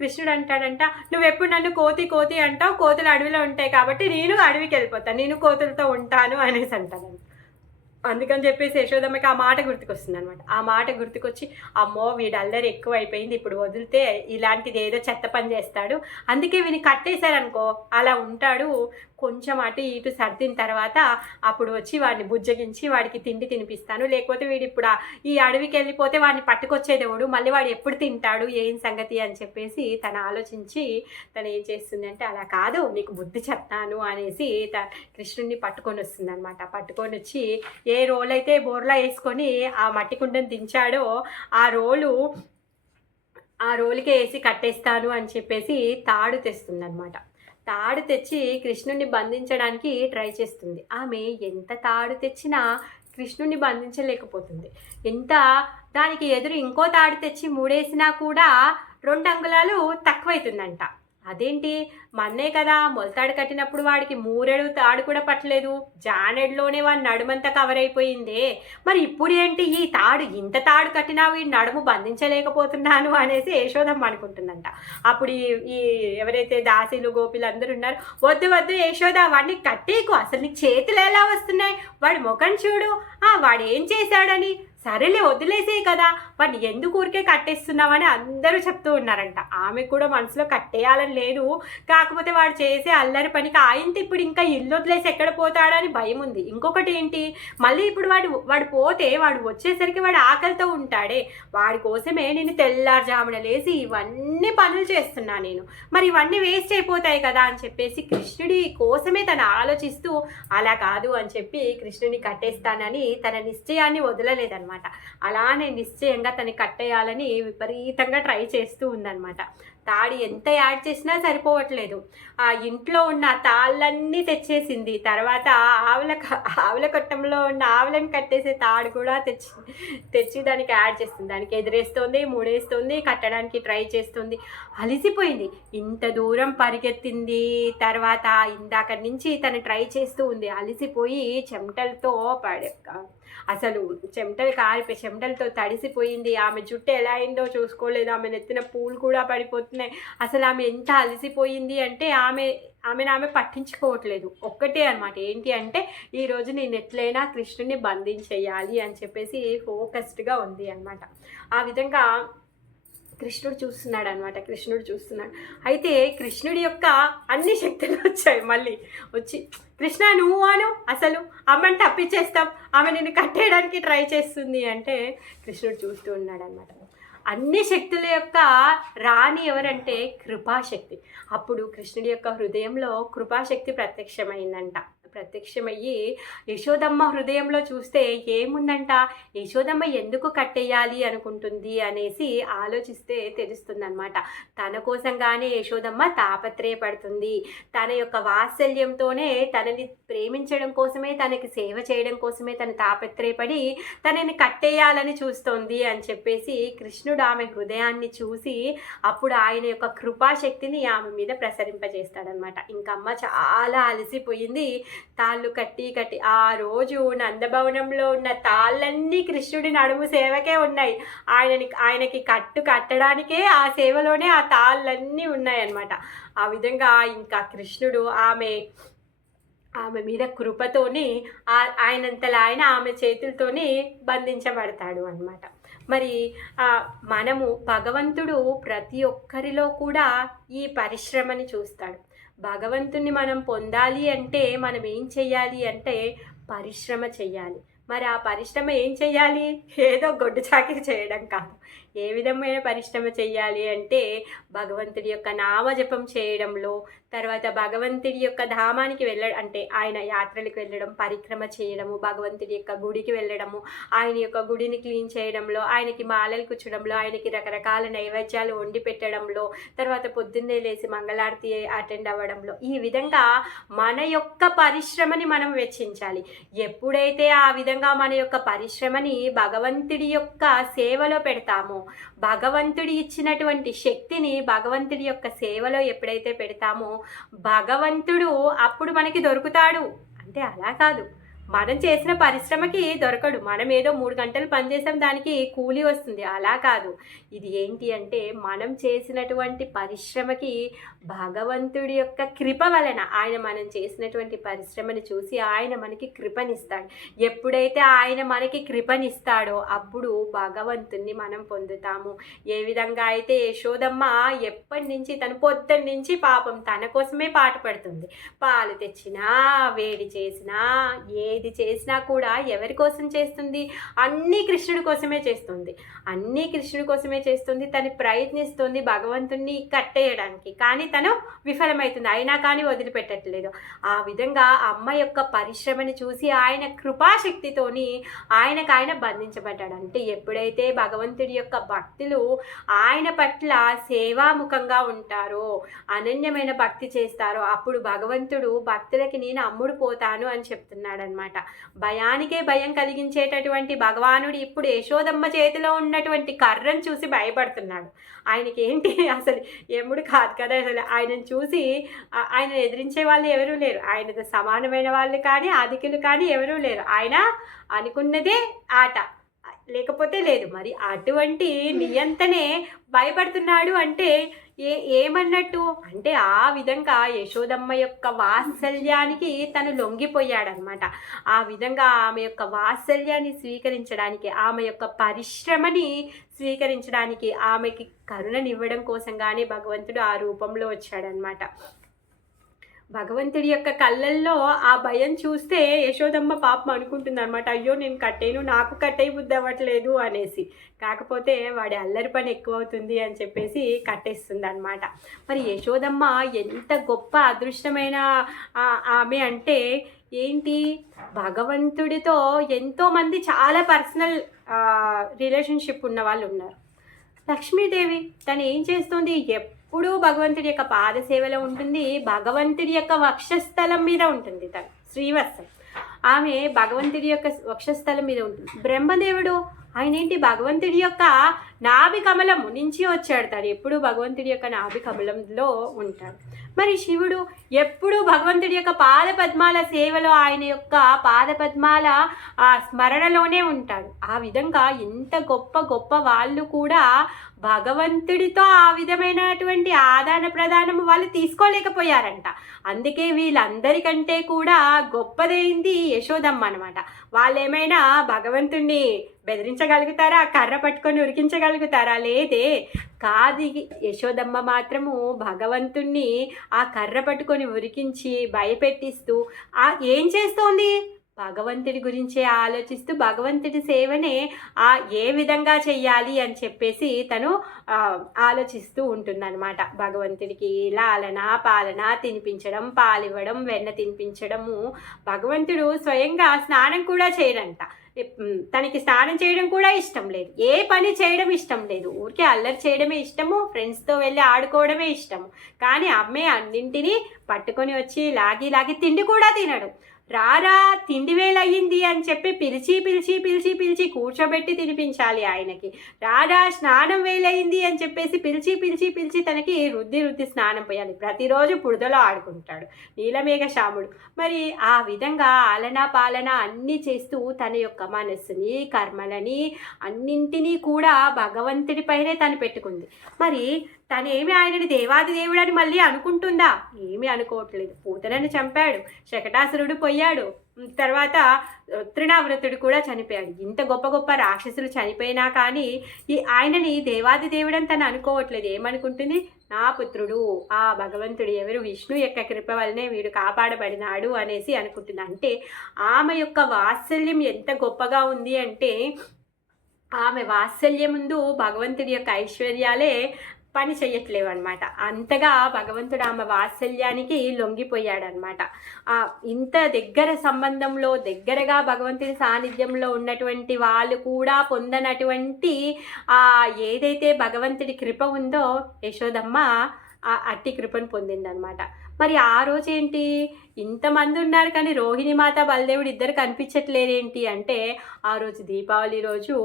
కృష్ణుడు అంటాడంట, నువ్వెప్పుడు నన్ను కోతి కోతి అంటావు, కోతులు అడవిలో ఉంటాయి కాబట్టి నేను అడవికి వెళ్ళిపోతాను, నేను కోతులతో ఉంటాను అనేసి అంటాడంట. అందుకని చెప్పేసి యశోదమ్మకి ఆ మాట గుర్తుకొస్తుంది అనమాట. ఆ మాట గుర్తుకొచ్చి, అమ్మో వీడు అల్లరి ఎక్కువ అయిపోయింది, ఇప్పుడు వదిలితే ఇలాంటిది ఏదో చెత్త పని చేస్తాడు, అందుకే వీని కట్టేశారనుకో అలా ఉంటాడు, కొంచెం అటు ఇటు సర్దిన తర్వాత అప్పుడు వచ్చి వాడిని బుజ్జగించి వాడికి తిండి తినిపిస్తాను, లేకపోతే వీడు ఇప్పుడు ఈ అడవికి వెళ్ళిపోతే వాడిని పట్టుకొచ్చేదేవుడు, మళ్ళీ వాడు ఎప్పుడు తింటాడు, ఏం సంగతి అని చెప్పేసి తను ఆలోచించి తను ఏం చేస్తుంది అంటే, అలా కాదు నీకు బుద్ధి చెప్తాను అనేసి కృష్ణుడిని పట్టుకొని వస్తుంది అనమాట. పట్టుకొని వచ్చి ఏ రోల్ అయితే బోర్లా వేసుకొని ఆ మట్టి కుండను దించాడో ఆ రోలుకే వేసి కట్టేస్తాను అని చెప్పేసి తాడు తెస్తుంది అనమాట. తాడు తెచ్చి కృష్ణుడిని బంధించడానికి ట్రై చేస్తుంది. ఆమె ఎంత తాడు తెచ్చినా కృష్ణుడిని బంధించలేకపోతుంది. ఎంత దానికి ఎదురు ఇంకో తాడు తెచ్చి మూడేసినా కూడా 2 అంగుళాలు తక్కువైతుందంట. అదేంటి, మన్నే కదా మొలతాడు కట్టినప్పుడు వాడికి 3 తాడు కూడా పట్టలేదు, జానెడ్లోనే వాడి నడుమంతా కవర్ అయిపోయిందే, మరి ఇప్పుడు ఏంటి ఈ తాడు, ఇంత తాడు కట్టినా వీడి నడుము బంధించలేకపోతున్నాను అనేసి యశోదమ్మ అనుకుంటుందంట. అప్పుడు ఈ ఎవరైతే దాసీలు గోపిలు అందరూ ఉన్నారు, వద్దు వద్దు యశోద వాడిని కట్టేకు, అసలు నీకు చేతులు ఎలా వస్తున్నాయి, వాడి ముఖం చూడు, వాడు ఏం చేశాడని, సరేలే వదిలేసే కదా, వాడిని ఎందుకు ఊరికే కట్టేస్తున్నామని అందరూ చెప్తూ ఉన్నారంట. ఆమె కూడా మనసులో కట్టేయాలని లేదు, కాకపోతే వాడు చేసే అల్లరి పనికి ఆయనతో ఇప్పుడు ఇంకా ఇల్లు వదిలేసి ఎక్కడ పోతాడని భయం ఉంది. ఇంకొకటి ఏంటి, మళ్ళీ ఇప్పుడు వాడు పోతే వాడు వచ్చేసరికి వాడు ఆకలితో ఉంటాడే, వాడి కోసమే నేను తెల్లారుజామున లేసి ఇవన్నీ పనులు చేస్తున్నా నేను, మరి ఇవన్నీ వేస్ట్ అయిపోతాయి కదా అని చెప్పేసి కృష్ణుడి కోసమే తను ఆలోచిస్తూ, అలా కాదు అని చెప్పి కృష్ణుడిని కట్టేస్తానని తన నిశ్చయాన్ని వదలలేదన్నమాట. అలానే నిశ్చయంగా తను కట్టేయాలని విపరీతంగా ట్రై చేస్తూ ఉందన్నమాట. తాడి ఎంత యాడ్ చేసినా సరిపోవట్లేదు. ఆ ఇంట్లో ఉన్న తాళ్ళన్నీ తెచ్చేసింది. తర్వాత ఆవుల కొట్టంలో ఉన్న ఆవులను కట్టేసే తాడు కూడా తెచ్చి దానికి యాడ్ చేస్తుంది. దానికి ఎదురేస్తుంది, మూడేస్తుంది, కట్టడానికి ట్రై చేస్తుంది. అలిసిపోయింది. ఇంత దూరం పరిగెత్తింది, తర్వాత ఇందాక నుంచి తను ట్రై చేస్తూ ఉంది. అలిసిపోయి చెమటలతో అసలు చెమటలతో తడిసిపోయింది. ఆమె జుట్టు ఎలా అయిందో చూసుకోలేదు, ఆమె నెత్తిన పూలు కూడా పడిపోతున్నాయి. అసలు ఆమె ఎంత అలసిపోయింది అంటే ఆమె పట్టించుకోవట్లేదు. ఒక్కటే అనమాట, ఏంటి అంటే ఈరోజు నేను ఎట్లయినా కృష్ణుడిని బంధించేయాలి అని చెప్పేసి ఫోకస్డ్గా ఉంది అనమాట. ఆ విధంగా కృష్ణుడు చూస్తున్నాడు. అయితే కృష్ణుడి యొక్క అన్ని శక్తులు వచ్చాయి. మళ్ళీ వచ్చి, కృష్ణ నువ్వు అసలు అమ్మని తప్పించేస్తాం, ఆమె నిన్ను కట్టేయడానికి ట్రై చేస్తుంది అంటే కృష్ణుడు చూస్తూ ఉన్నాడు అనమాట. అన్ని శక్తుల యొక్క రాణి ఎవరంటే కృపాశక్తి. అప్పుడు కృష్ణుడి యొక్క హృదయంలో కృపాశక్తి ప్రత్యక్షమయ్యి యశోదమ్మ హృదయంలో చూస్తే ఏముందంట, యశోదమ్మ ఎందుకు కట్టేయాలి అనుకుంటుంది అనేసి ఆలోచిస్తే తెలుస్తుంది అనమాట. తన కోసంగానే యశోదమ్మ తాపత్రయపడుతుంది. తన యొక్క వాత్సల్యంతోనే తనని ప్రేమించడం కోసమే, తనకి సేవ చేయడం కోసమే తను తాపత్రయపడి తనని కట్టేయాలని చూస్తోంది అని చెప్పేసి కృష్ణుడు ఆమె హృదయాన్ని చూసి అప్పుడు ఆయన యొక్క కృపాశక్తిని ఆమె మీద ప్రసరింపజేస్తాడనమాట. ఇంకమ్మ చాలా అలసిపోయింది. తాళ్ళు కట్టి కట్టి ఆ రోజు నందభవనంలో ఉన్న తాళ్ళన్నీ కృష్ణుడి నడుము సేవకే ఉన్నాయి. ఆయనకి కట్టడానికే ఆ సేవలోనే ఆ తాళ్ళన్నీ ఉన్నాయన్నమాట. ఆ విధంగా ఇంకా కృష్ణుడు ఆమె మీద కృపతోని ఆయనంతలా ఆయన ఆమె చేతులతోని బంధించబడతాడు అన్నమాట. మరి మనము భగవంతుడు ప్రతి ఒక్కరిలో కూడా ఈ పరిశ్రమని చూస్తాడు. భగవంతుణ్ణి మనం పొందాలి అంటే మనం ఏం చెయ్యాలి అంటే పరిశ్రమ చెయ్యాలి. మరి ఆ పరిశ్రమ ఏం చెయ్యాలి? ఏదో గొడ్డు చాకిరి చేయడం కాదు. ఏ విధమైన పరిశ్రమ చెయ్యాలి అంటే భగవంతుడి యొక్క నామజపం చేయడంలో, తర్వాత భగవంతుడి యొక్క ధామానికి అంటే ఆయన యాత్రలకు వెళ్ళడం, పరిక్రమ చేయడము, భగవంతుడి యొక్క గుడికి వెళ్ళడము, ఆయన యొక్క గుడిని క్లీన్ చేయడంలో, ఆయనకి మాలలు కూర్చడంలో, ఆయనకి రకరకాల నైవేద్యాలు వండి పెట్టడంలో, తర్వాత పొద్దున్నే లేచి మంగళారతి అటెండ్ అవ్వడంలో, ఈ విధంగా మన యొక్క పరిశ్రమని మనం వెచ్చించాలి. ఎప్పుడైతే ఆ విధంగా మన యొక్క పరిశ్రమని భగవంతుడి యొక్క సేవలో పెడతామో, భగవంతుడి ఇచ్చినటువంటి శక్తిని భగవంతుడి యొక్క సేవలో ఎప్పుడైతే పెడతామో భగవంతుడు అప్పుడు మనకి దొరుకుతాడు. అంటే అలా కాదు, మనం చేసిన పరిశ్రమకి దొరకడు. మనం ఏదో 3 గంటలు పనిచేసాం, దానికి కూలి వస్తుంది, అలా కాదు. ఇది ఏంటి అంటే మనం చేసినటువంటి పరిశ్రమకి భగవంతుడి యొక్క కృప వలన ఆయన మనం చేసినటువంటి పరిశ్రమని చూసి ఆయన మనకి కృపనిస్తాడు. ఎప్పుడైతే ఆయన మనకి కృపనిస్తాడో అప్పుడు భగవంతుణ్ణి మనం పొందుతాము. ఏ విధంగా అయితే యశోదమ్మ ఎప్పటి నుంచి పొద్దున్న నుంచి పాపం తన కోసమే పాట పడుతుంది. పాలు తెచ్చినా, వేడి చేసినా, ఏది చేసినా కూడా ఎవరి కోసం చేస్తుంది? అన్నీ కృష్ణుడి కోసమే చేస్తుంది. అన్నీ కృష్ణుడి కోసమే చేస్తుంది. తను ప్రయత్నిస్తుంది భగవంతుణ్ణి కట్టేయడానికి, కానీ తను విఫలమవుతుంది. అయినా కానీ వదిలిపెట్టట్లేదు. ఆ విధంగా అమ్మ యొక్క పరిశ్రమని చూసి ఆయన కృపాశక్తితోని ఆయన బంధించబడ్డాడు. అంటే ఎప్పుడైతే భగవంతుడి యొక్క భక్తులు ఆయన పట్ల సేవాముఖంగా ఉంటారో, అనన్యమైన భక్తి చేస్తారో అప్పుడు భగవంతుడు భక్తులకి నేను అమ్ముడు పోతాను అని చెప్తున్నాడు అనమాట. భయానికే భయం కలిగించేటటువంటి భగవానుడు ఇప్పుడు యశోదమ్మ చేతిలో ఉన్నటువంటి కర్రను చూసి భయపడుతున్నాడు. ఆయనకి ఏంటి అసలు యముడు కాదు కదా, అసలు ఆయనను చూసి ఆయన ఎదిరించే వాళ్ళు ఎవరూ లేరు. ఆయనతో సమానమైన వాళ్ళు కానీ అధికులు కానీ ఎవరూ లేరు. ఆయన అనుకున్నదే ఆట, లేకపోతే లేదు. మరి అటువంటి నియంతనే భయపడుతున్నాడు అంటే ఏమన్నట్టు అంటే ఆ విధంగా యశోదమ్మ యొక్క వాత్సల్యానికి తను లొంగిపోయాడనమాట. ఆ విధంగా ఆమె యొక్క వాత్సల్యాన్ని స్వీకరించడానికి, ఆమె యొక్క పరిశ్రమని స్వీకరించడానికి, ఆమెకి కరుణనివ్వడం కోసంగానే భగవంతుడు ఆ రూపంలో వచ్చాడనమాట. భగవంతుడి యొక్క కళ్ళల్లో ఆ భయం చూస్తే యశోదమ్మ పాపం అనుకుంటుంది అనమాట, అయ్యో నేను కట్టేను, నాకు కట్టేయి బుద్ధి అవ్వట్లేదు అనేసి. కాకపోతే వాడి అల్లరి పని ఎక్కువ అవుతుంది అని చెప్పేసి కట్టేస్తుంది అనమాట. మరి యశోదమ్మ ఎంత గొప్ప అదృష్టమైన ఆమె అంటే ఏంటి, భగవంతుడితో ఎంతోమంది చాలా పర్సనల్ రిలేషన్షిప్ ఉన్న వాళ్ళు ఉన్నారు. లక్ష్మీదేవి తను ఏం చేస్తుంది, ఎప్పుడూ భగవంతుడి యొక్క పాదసేవలో ఉంటుంది. భగవంతుడి యొక్క వక్షస్థలం మీద ఉంటుంది తను, శ్రీవత్సం. ఆమె భగవంతుడి యొక్క వక్షస్థలం మీద ఉంటుంది. బ్రహ్మదేవుడు ఆయన ఏంటి, భగవంతుడి యొక్క నాభి కమలం నుంచి వచ్చాడు. తను ఎప్పుడు భగవంతుడి యొక్క నాభి కమలంలో ఉంటాడు. మరి శివుడు ఎప్పుడు భగవంతుడి యొక్క పాదపద్మాల సేవలో, ఆయన యొక్క పాదపద్మాల స్మరణలోనే ఉంటాడు. ఆ విధంగా ఎంత గొప్ప గొప్ప వాళ్ళు కూడా భగవంతుడితో ఆ విధమైనటువంటి ఆదాన ప్రదానము వాళ్ళు తీసుకోలేకపోయారంట. అందుకే వీళ్ళందరికంటే కూడా గొప్పదైంది యశోదమ్మ అనమాట. వాళ్ళేమైనా భగవంతుణ్ణి బెదిరించగలుగుతారా, కర్ర పట్టుకొని ఉరికించగలుగుతారా? లేదే. కాదు, యశోదమ్మ మాత్రము భగవంతుణ్ణి ఆ కర్ర పట్టుకొని ఉరికించి భయపెట్టిస్తూ ఏం చేస్తోంది, భగవంతుడి గురించే ఆలోచిస్తూ భగవంతుడి సేవనే ఏ విధంగా చెయ్యాలి అని చెప్పేసి తను ఆలోచిస్తూ ఉంటుందన్నమాట. భగవంతుడికి లాలన పాలన తినిపించడం, పాలివ్వడం, వెన్న తినిపించడము. భగవంతుడు స్వయంగా స్నానం కూడా చేయడంట. తనకి స్నానం చేయడం కూడా ఇష్టం లేదు, ఏ పని చేయడం ఇష్టం లేదు, ఊరికే అల్లరి చేయడమే ఇష్టము, ఫ్రెండ్స్తో వెళ్ళి ఆడుకోవడమే ఇష్టము. కానీ అమ్మే అన్నింటినీ పట్టుకొని వచ్చి లాగి లాగి తిండి కూడా తినడు. రారా తిండి వేలయ్యింది అని చెప్పి పిలిచి పిలిచి పిలిచి పిలిచి కూర్చోబెట్టి తినిపించాలి ఆయనకి. రారా స్నానం వేలయ్యింది అని చెప్పేసి పిలిచి పిలిచి పిలిచి తనకి రుద్ది రుద్ది స్నానం పోయాలి. ప్రతిరోజు బురదలో ఆడుకుంటాడు నీలమేఘ శ్యాముడు. మరి ఆ విధంగా ఆలనా పాలన అన్నీ చేస్తూ తన యొక్క మనస్సుని, కర్మలని అన్నింటినీ కూడా భగవంతుడిపైనే తను పెట్టుకుంది. మరి తనేమి ఆయనని దేవాది దేవుడని మళ్ళీ అనుకుంటుందా? ఏమీ అనుకోవట్లేదు. పూతనని చంపాడు, శకటాసురుడు పోయాడు, తర్వాత తృణావ్రతుడు కూడా చనిపోయాడు. ఇంత గొప్ప గొప్ప రాక్షసులు చనిపోయినా కానీ ఆయనని దేవాది దేవుడని తను అనుకోవట్లేదు. ఏమనుకుంటుంది? నా పుత్రుడు, ఆ భగవంతుడు ఎవరు, విష్ణు యొక్క కృప వల్లనే వీడు కాపాడబడినాడు అనేసి అనుకుంటుంది. అంటే ఆమె యొక్క వాత్సల్యం ఎంత గొప్పగా ఉంది అంటే ఆమె వాత్సల్యం ముందు భగవంతుడి యొక్క ఐశ్వర్యాలే పని చెయ్యట్లేవు అనమాట. అంతగా భగవంతుడు ఆమె వాత్సల్యానికి లొంగిపోయాడనమాట. ఇంత దగ్గర సంబంధంలో దగ్గరగా భగవంతుడి సాన్నిధ్యంలో ఉన్నటువంటి వాళ్ళు కూడా పొందనటువంటి ఏదైతే భగవంతుడి కృప ఉందో యశోదమ్మ అట్టి కృపను పొందిందనమాట. మరి ఆ రోజు ఏంటి, ఇంతమంది ఉన్నారు కానీ రోహిణి మాత బలదేవుడు ఇద్దరు కనిపించట్లేదేంటి అంటే, ఆ రోజు దీపావళి రోజు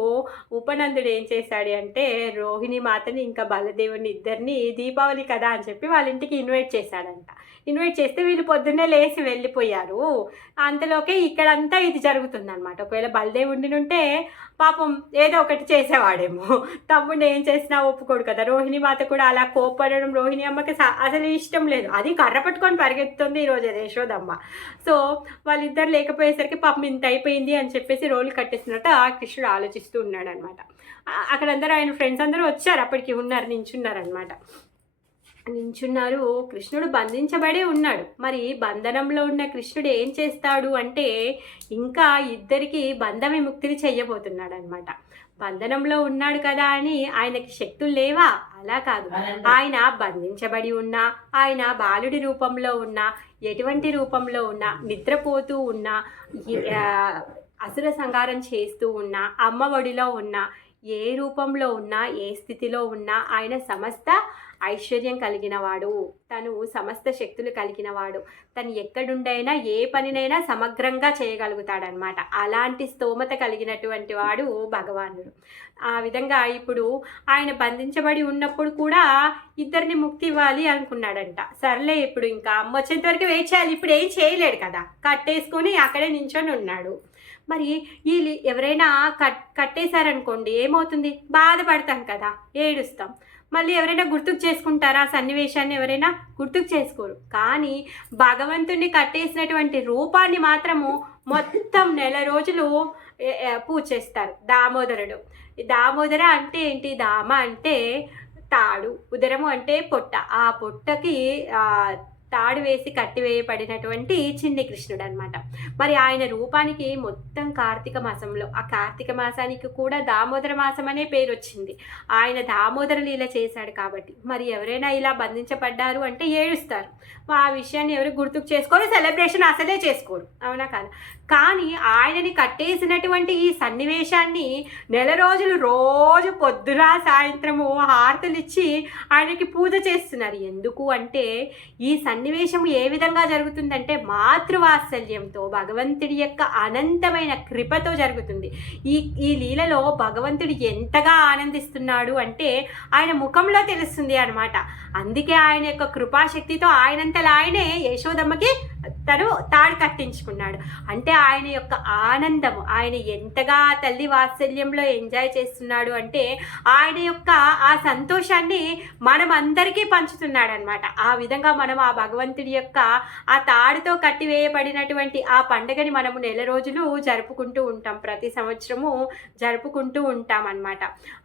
ఉపనందుడు ఏం చేశాడు అంటే రోహిణి మాతని ఇంకా బలదేవుని ఇద్దరిని దీపావళి కదా అని చెప్పి వాళ్ళ ఇంటికి ఇన్వైట్ చేశాడంట. ఇన్వైట్ చేస్తే వీళ్ళు పొద్దున్నే లేచి వెళ్ళిపోయారు. అంతలోకే ఇక్కడంతా ఇది జరుగుతుందన్నమాట. ఒకవేళ బలదేవుడిని ఉంటే పాపం ఏదో ఒకటి చేసేవాడేమో, తమ్ముడిని ఏం చేసినా ఒప్పుకోడు కదా. రోహిణి మాత కూడా అలా కోప్పడడం రోహిణి అమ్మకి అసలు ఇష్టం లేదు. అది కర్ర పట్టుకొని పరిగెత్తుంది ఈరోజు యశోదమ్మ. సో వాళ్ళిద్దరు లేకపోయేసరికి పాపం ఇంత అయిపోయింది అని చెప్పేసి రోలు కట్టేసినట్టు కృష్ణుడు ఆలోచిస్తూ ఉన్నాడు అనమాట. అక్కడందరూ ఆయన ఫ్రెండ్స్ అందరూ వచ్చారు, అప్పటికి నించున్నారనమాట. కృష్ణుడు బంధించబడే ఉన్నాడు. మరి బంధనంలో ఉన్న కృష్ణుడు ఏం చేస్తాడు అంటే ఇంకా ఇద్దరికి బంధ విముక్తిని చెయ్యబోతున్నాడు అనమాట. బంధనంలో ఉన్నాడు కదా అని ఆయనకి శక్తులు లేవా? అలా కాదు. ఆయన బంధించబడి ఉన్నా, ఆయన బాలుడి రూపంలో ఉన్నా, ఎటువంటి రూపంలో ఉన్నా, నిద్రపోతూ ఉన్నా, అసుర సంహారం చేస్తూ ఉన్నా, అమ్మ ఒడిలో ఉన్నా, ఏ రూపంలో ఉన్నా, ఏ స్థితిలో ఉన్నా ఆయన సమస్త ఐశ్వర్యం కలిగినవాడు, తను సమస్త శక్తులు కలిగినవాడు, తను ఎక్కడుండైనా ఏ పనినైనా సమగ్రంగా చేయగలుగుతాడనమాట. అలాంటి స్తోమత కలిగినటువంటి వాడు భగవానుడు. ఆ విధంగా ఇప్పుడు ఆయన బంధించబడి ఉన్నప్పుడు కూడా ఇద్దరిని ముక్తి ఇవ్వాలి అనుకున్నాడంట. సర్లే ఇప్పుడు ఇంకా అమ్మ వచ్చేంత వరకు వెయిట్ చేయాలి. ఇప్పుడు ఏం చేయలేడు కదా, కట్టేసుకొని అక్కడే నించొని ఉన్నాడు. మరి వీళ్ళు ఎవరైనా కట్టేశారనుకోండి ఏమవుతుంది? బాధపడతాం కదా, ఏడుస్తాం. మళ్ళీ ఎవరైనా గుర్తుకు చేసుకుంటారా? సన్నివేశాన్ని ఎవరైనా గుర్తుకు చేసుకోరు. కానీ భగవంతుడిని కట్టేసినటువంటి రూపాన్ని మాత్రము మొత్తం నెల రోజులు పూజ చేస్తారు. దామోదరుడు. దామోదర అంటే ఏంటి? దామ అంటే తాడు, ఉదరము అంటే పొట్ట. ఆ పొట్టకి తాడు వేసి కట్టివేయబడినటువంటి చిన్ని కృష్ణుడు అనమాట. మరి ఆయన రూపానికి మొత్తం కార్తీక మాసంలో, ఆ కార్తీక మాసానికి కూడా దామోదర మాసం అనే పేరు వచ్చింది. ఆయన దామోదర లీల చేశాడు కాబట్టి. మరి ఎవరైనా ఇలా బంధించబడ్డారు అంటే ఏడుస్తారు. ఆ విషయాన్ని ఎవరు గుర్తుకు చేసుకోరు, సెలబ్రేషన్ అసలే చేసుకోరు, అవునా కాదు? కానీ ఆయనని కట్టేసినటువంటి ఈ సన్నివేశాన్ని నెల రోజులు రోజు పొద్దున సాయంత్రము హారతులు ఇచ్చి ఆయనకి పూజ చేస్తున్నారు. ఎందుకు అంటే ఈ సన్నివేశం ఏ విధంగా జరుగుతుందంటే మాతృవాత్సల్యంతో, భగవంతుడి యొక్క అనంతమైన కృపతో జరుగుతుంది. ఈ లీలలో భగవంతుడు ఎంతగా ఆనందిస్తున్నాడు అంటే ఆయన ముఖంలో తెలుస్తుంది అనమాట. అందుకే ఆయన యొక్క కృపాశక్తితో ఆయనంతలా ఆయనే యశోదమ్మకి తను తాడు కట్టించుకున్నాడు. అంటే ఆయన యొక్క ఆనందము, ఆయన ఎంతగా తల్లి వాత్సల్యంలో ఎంజాయ్ చేస్తున్నాడు అంటే ఆయన యొక్క ఆ సంతోషాన్ని మనం అందరికీ పంచుతున్నాడు అనమాట. ఆ విధంగా మనం ఆ భగవంతుడి యొక్క ఆ తాడుతో కట్టివేయబడినటువంటి ఆ పండుగని మనము నెల రోజులు జరుపుకుంటూ ఉంటాం, ప్రతి సంవత్సరము జరుపుకుంటూ ఉంటాం అన్నమాట.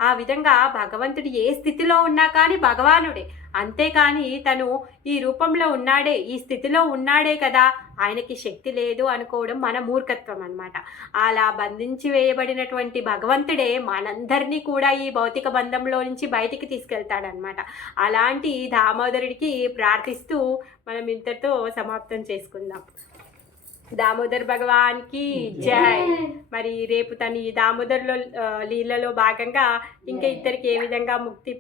ఆ విధంగా భగవంతుడు ఏ స్థితిలో ఉన్నా కానీ భగవానుడే, అంతేకాని తను ఈ రూపంలో ఉన్నాడే, ఈ స్థితిలో ఉన్నాడే కదా, ఆయనకి శక్తి లేదు అనుకోవడం మన మూర్ఖత్వం అన్నమాట. అలా బంధించి వేయబడినటువంటి భగవంతుడే మనందరినీ కూడా ఈ భౌతిక బంధంలో నుంచి బయటికి తీసుకెళ్తాడనమాట. అలాంటి దామోదరుడికి ప్రార్థిస్తూ మనం ఇంతటితో సమాప్తం చేసుకుందాం. దామోదర్ భగవాన్కి జై. మరి రేపు తను ఈ దామోదర్లో లీలలో భాగంగా ఇంకా ఇద్దరికి ఏ విధంగా ముక్తి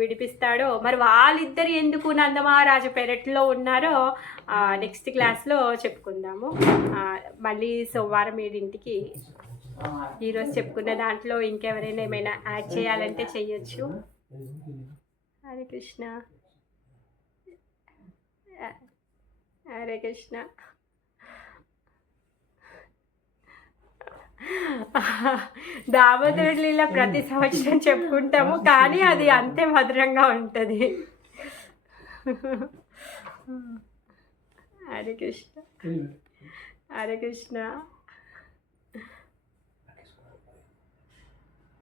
విడిపిస్తాడో, మరి వాళ్ళిద్దరు ఎందుకు నందమహారాజు పెరట్లో ఉన్నారో నెక్స్ట్ క్లాస్లో చెప్పుకుందాము. మళ్ళీ సోమవారం 7ంటికి. ఈరోజు చెప్పుకున్న దాంట్లో ఇంకెవరైనా ఏమైనా యాడ్ చేయాలంటే చెయ్యొచ్చు. హరే కృష్ణ, హరే కృష్ణ. దామోదరుడి లీల ప్రతి సంవత్సరం చెప్పుకుంటాము, కానీ అది అంతే మధురంగా ఉంటుంది. హరే కృష్ణ, హరే కృష్ణ.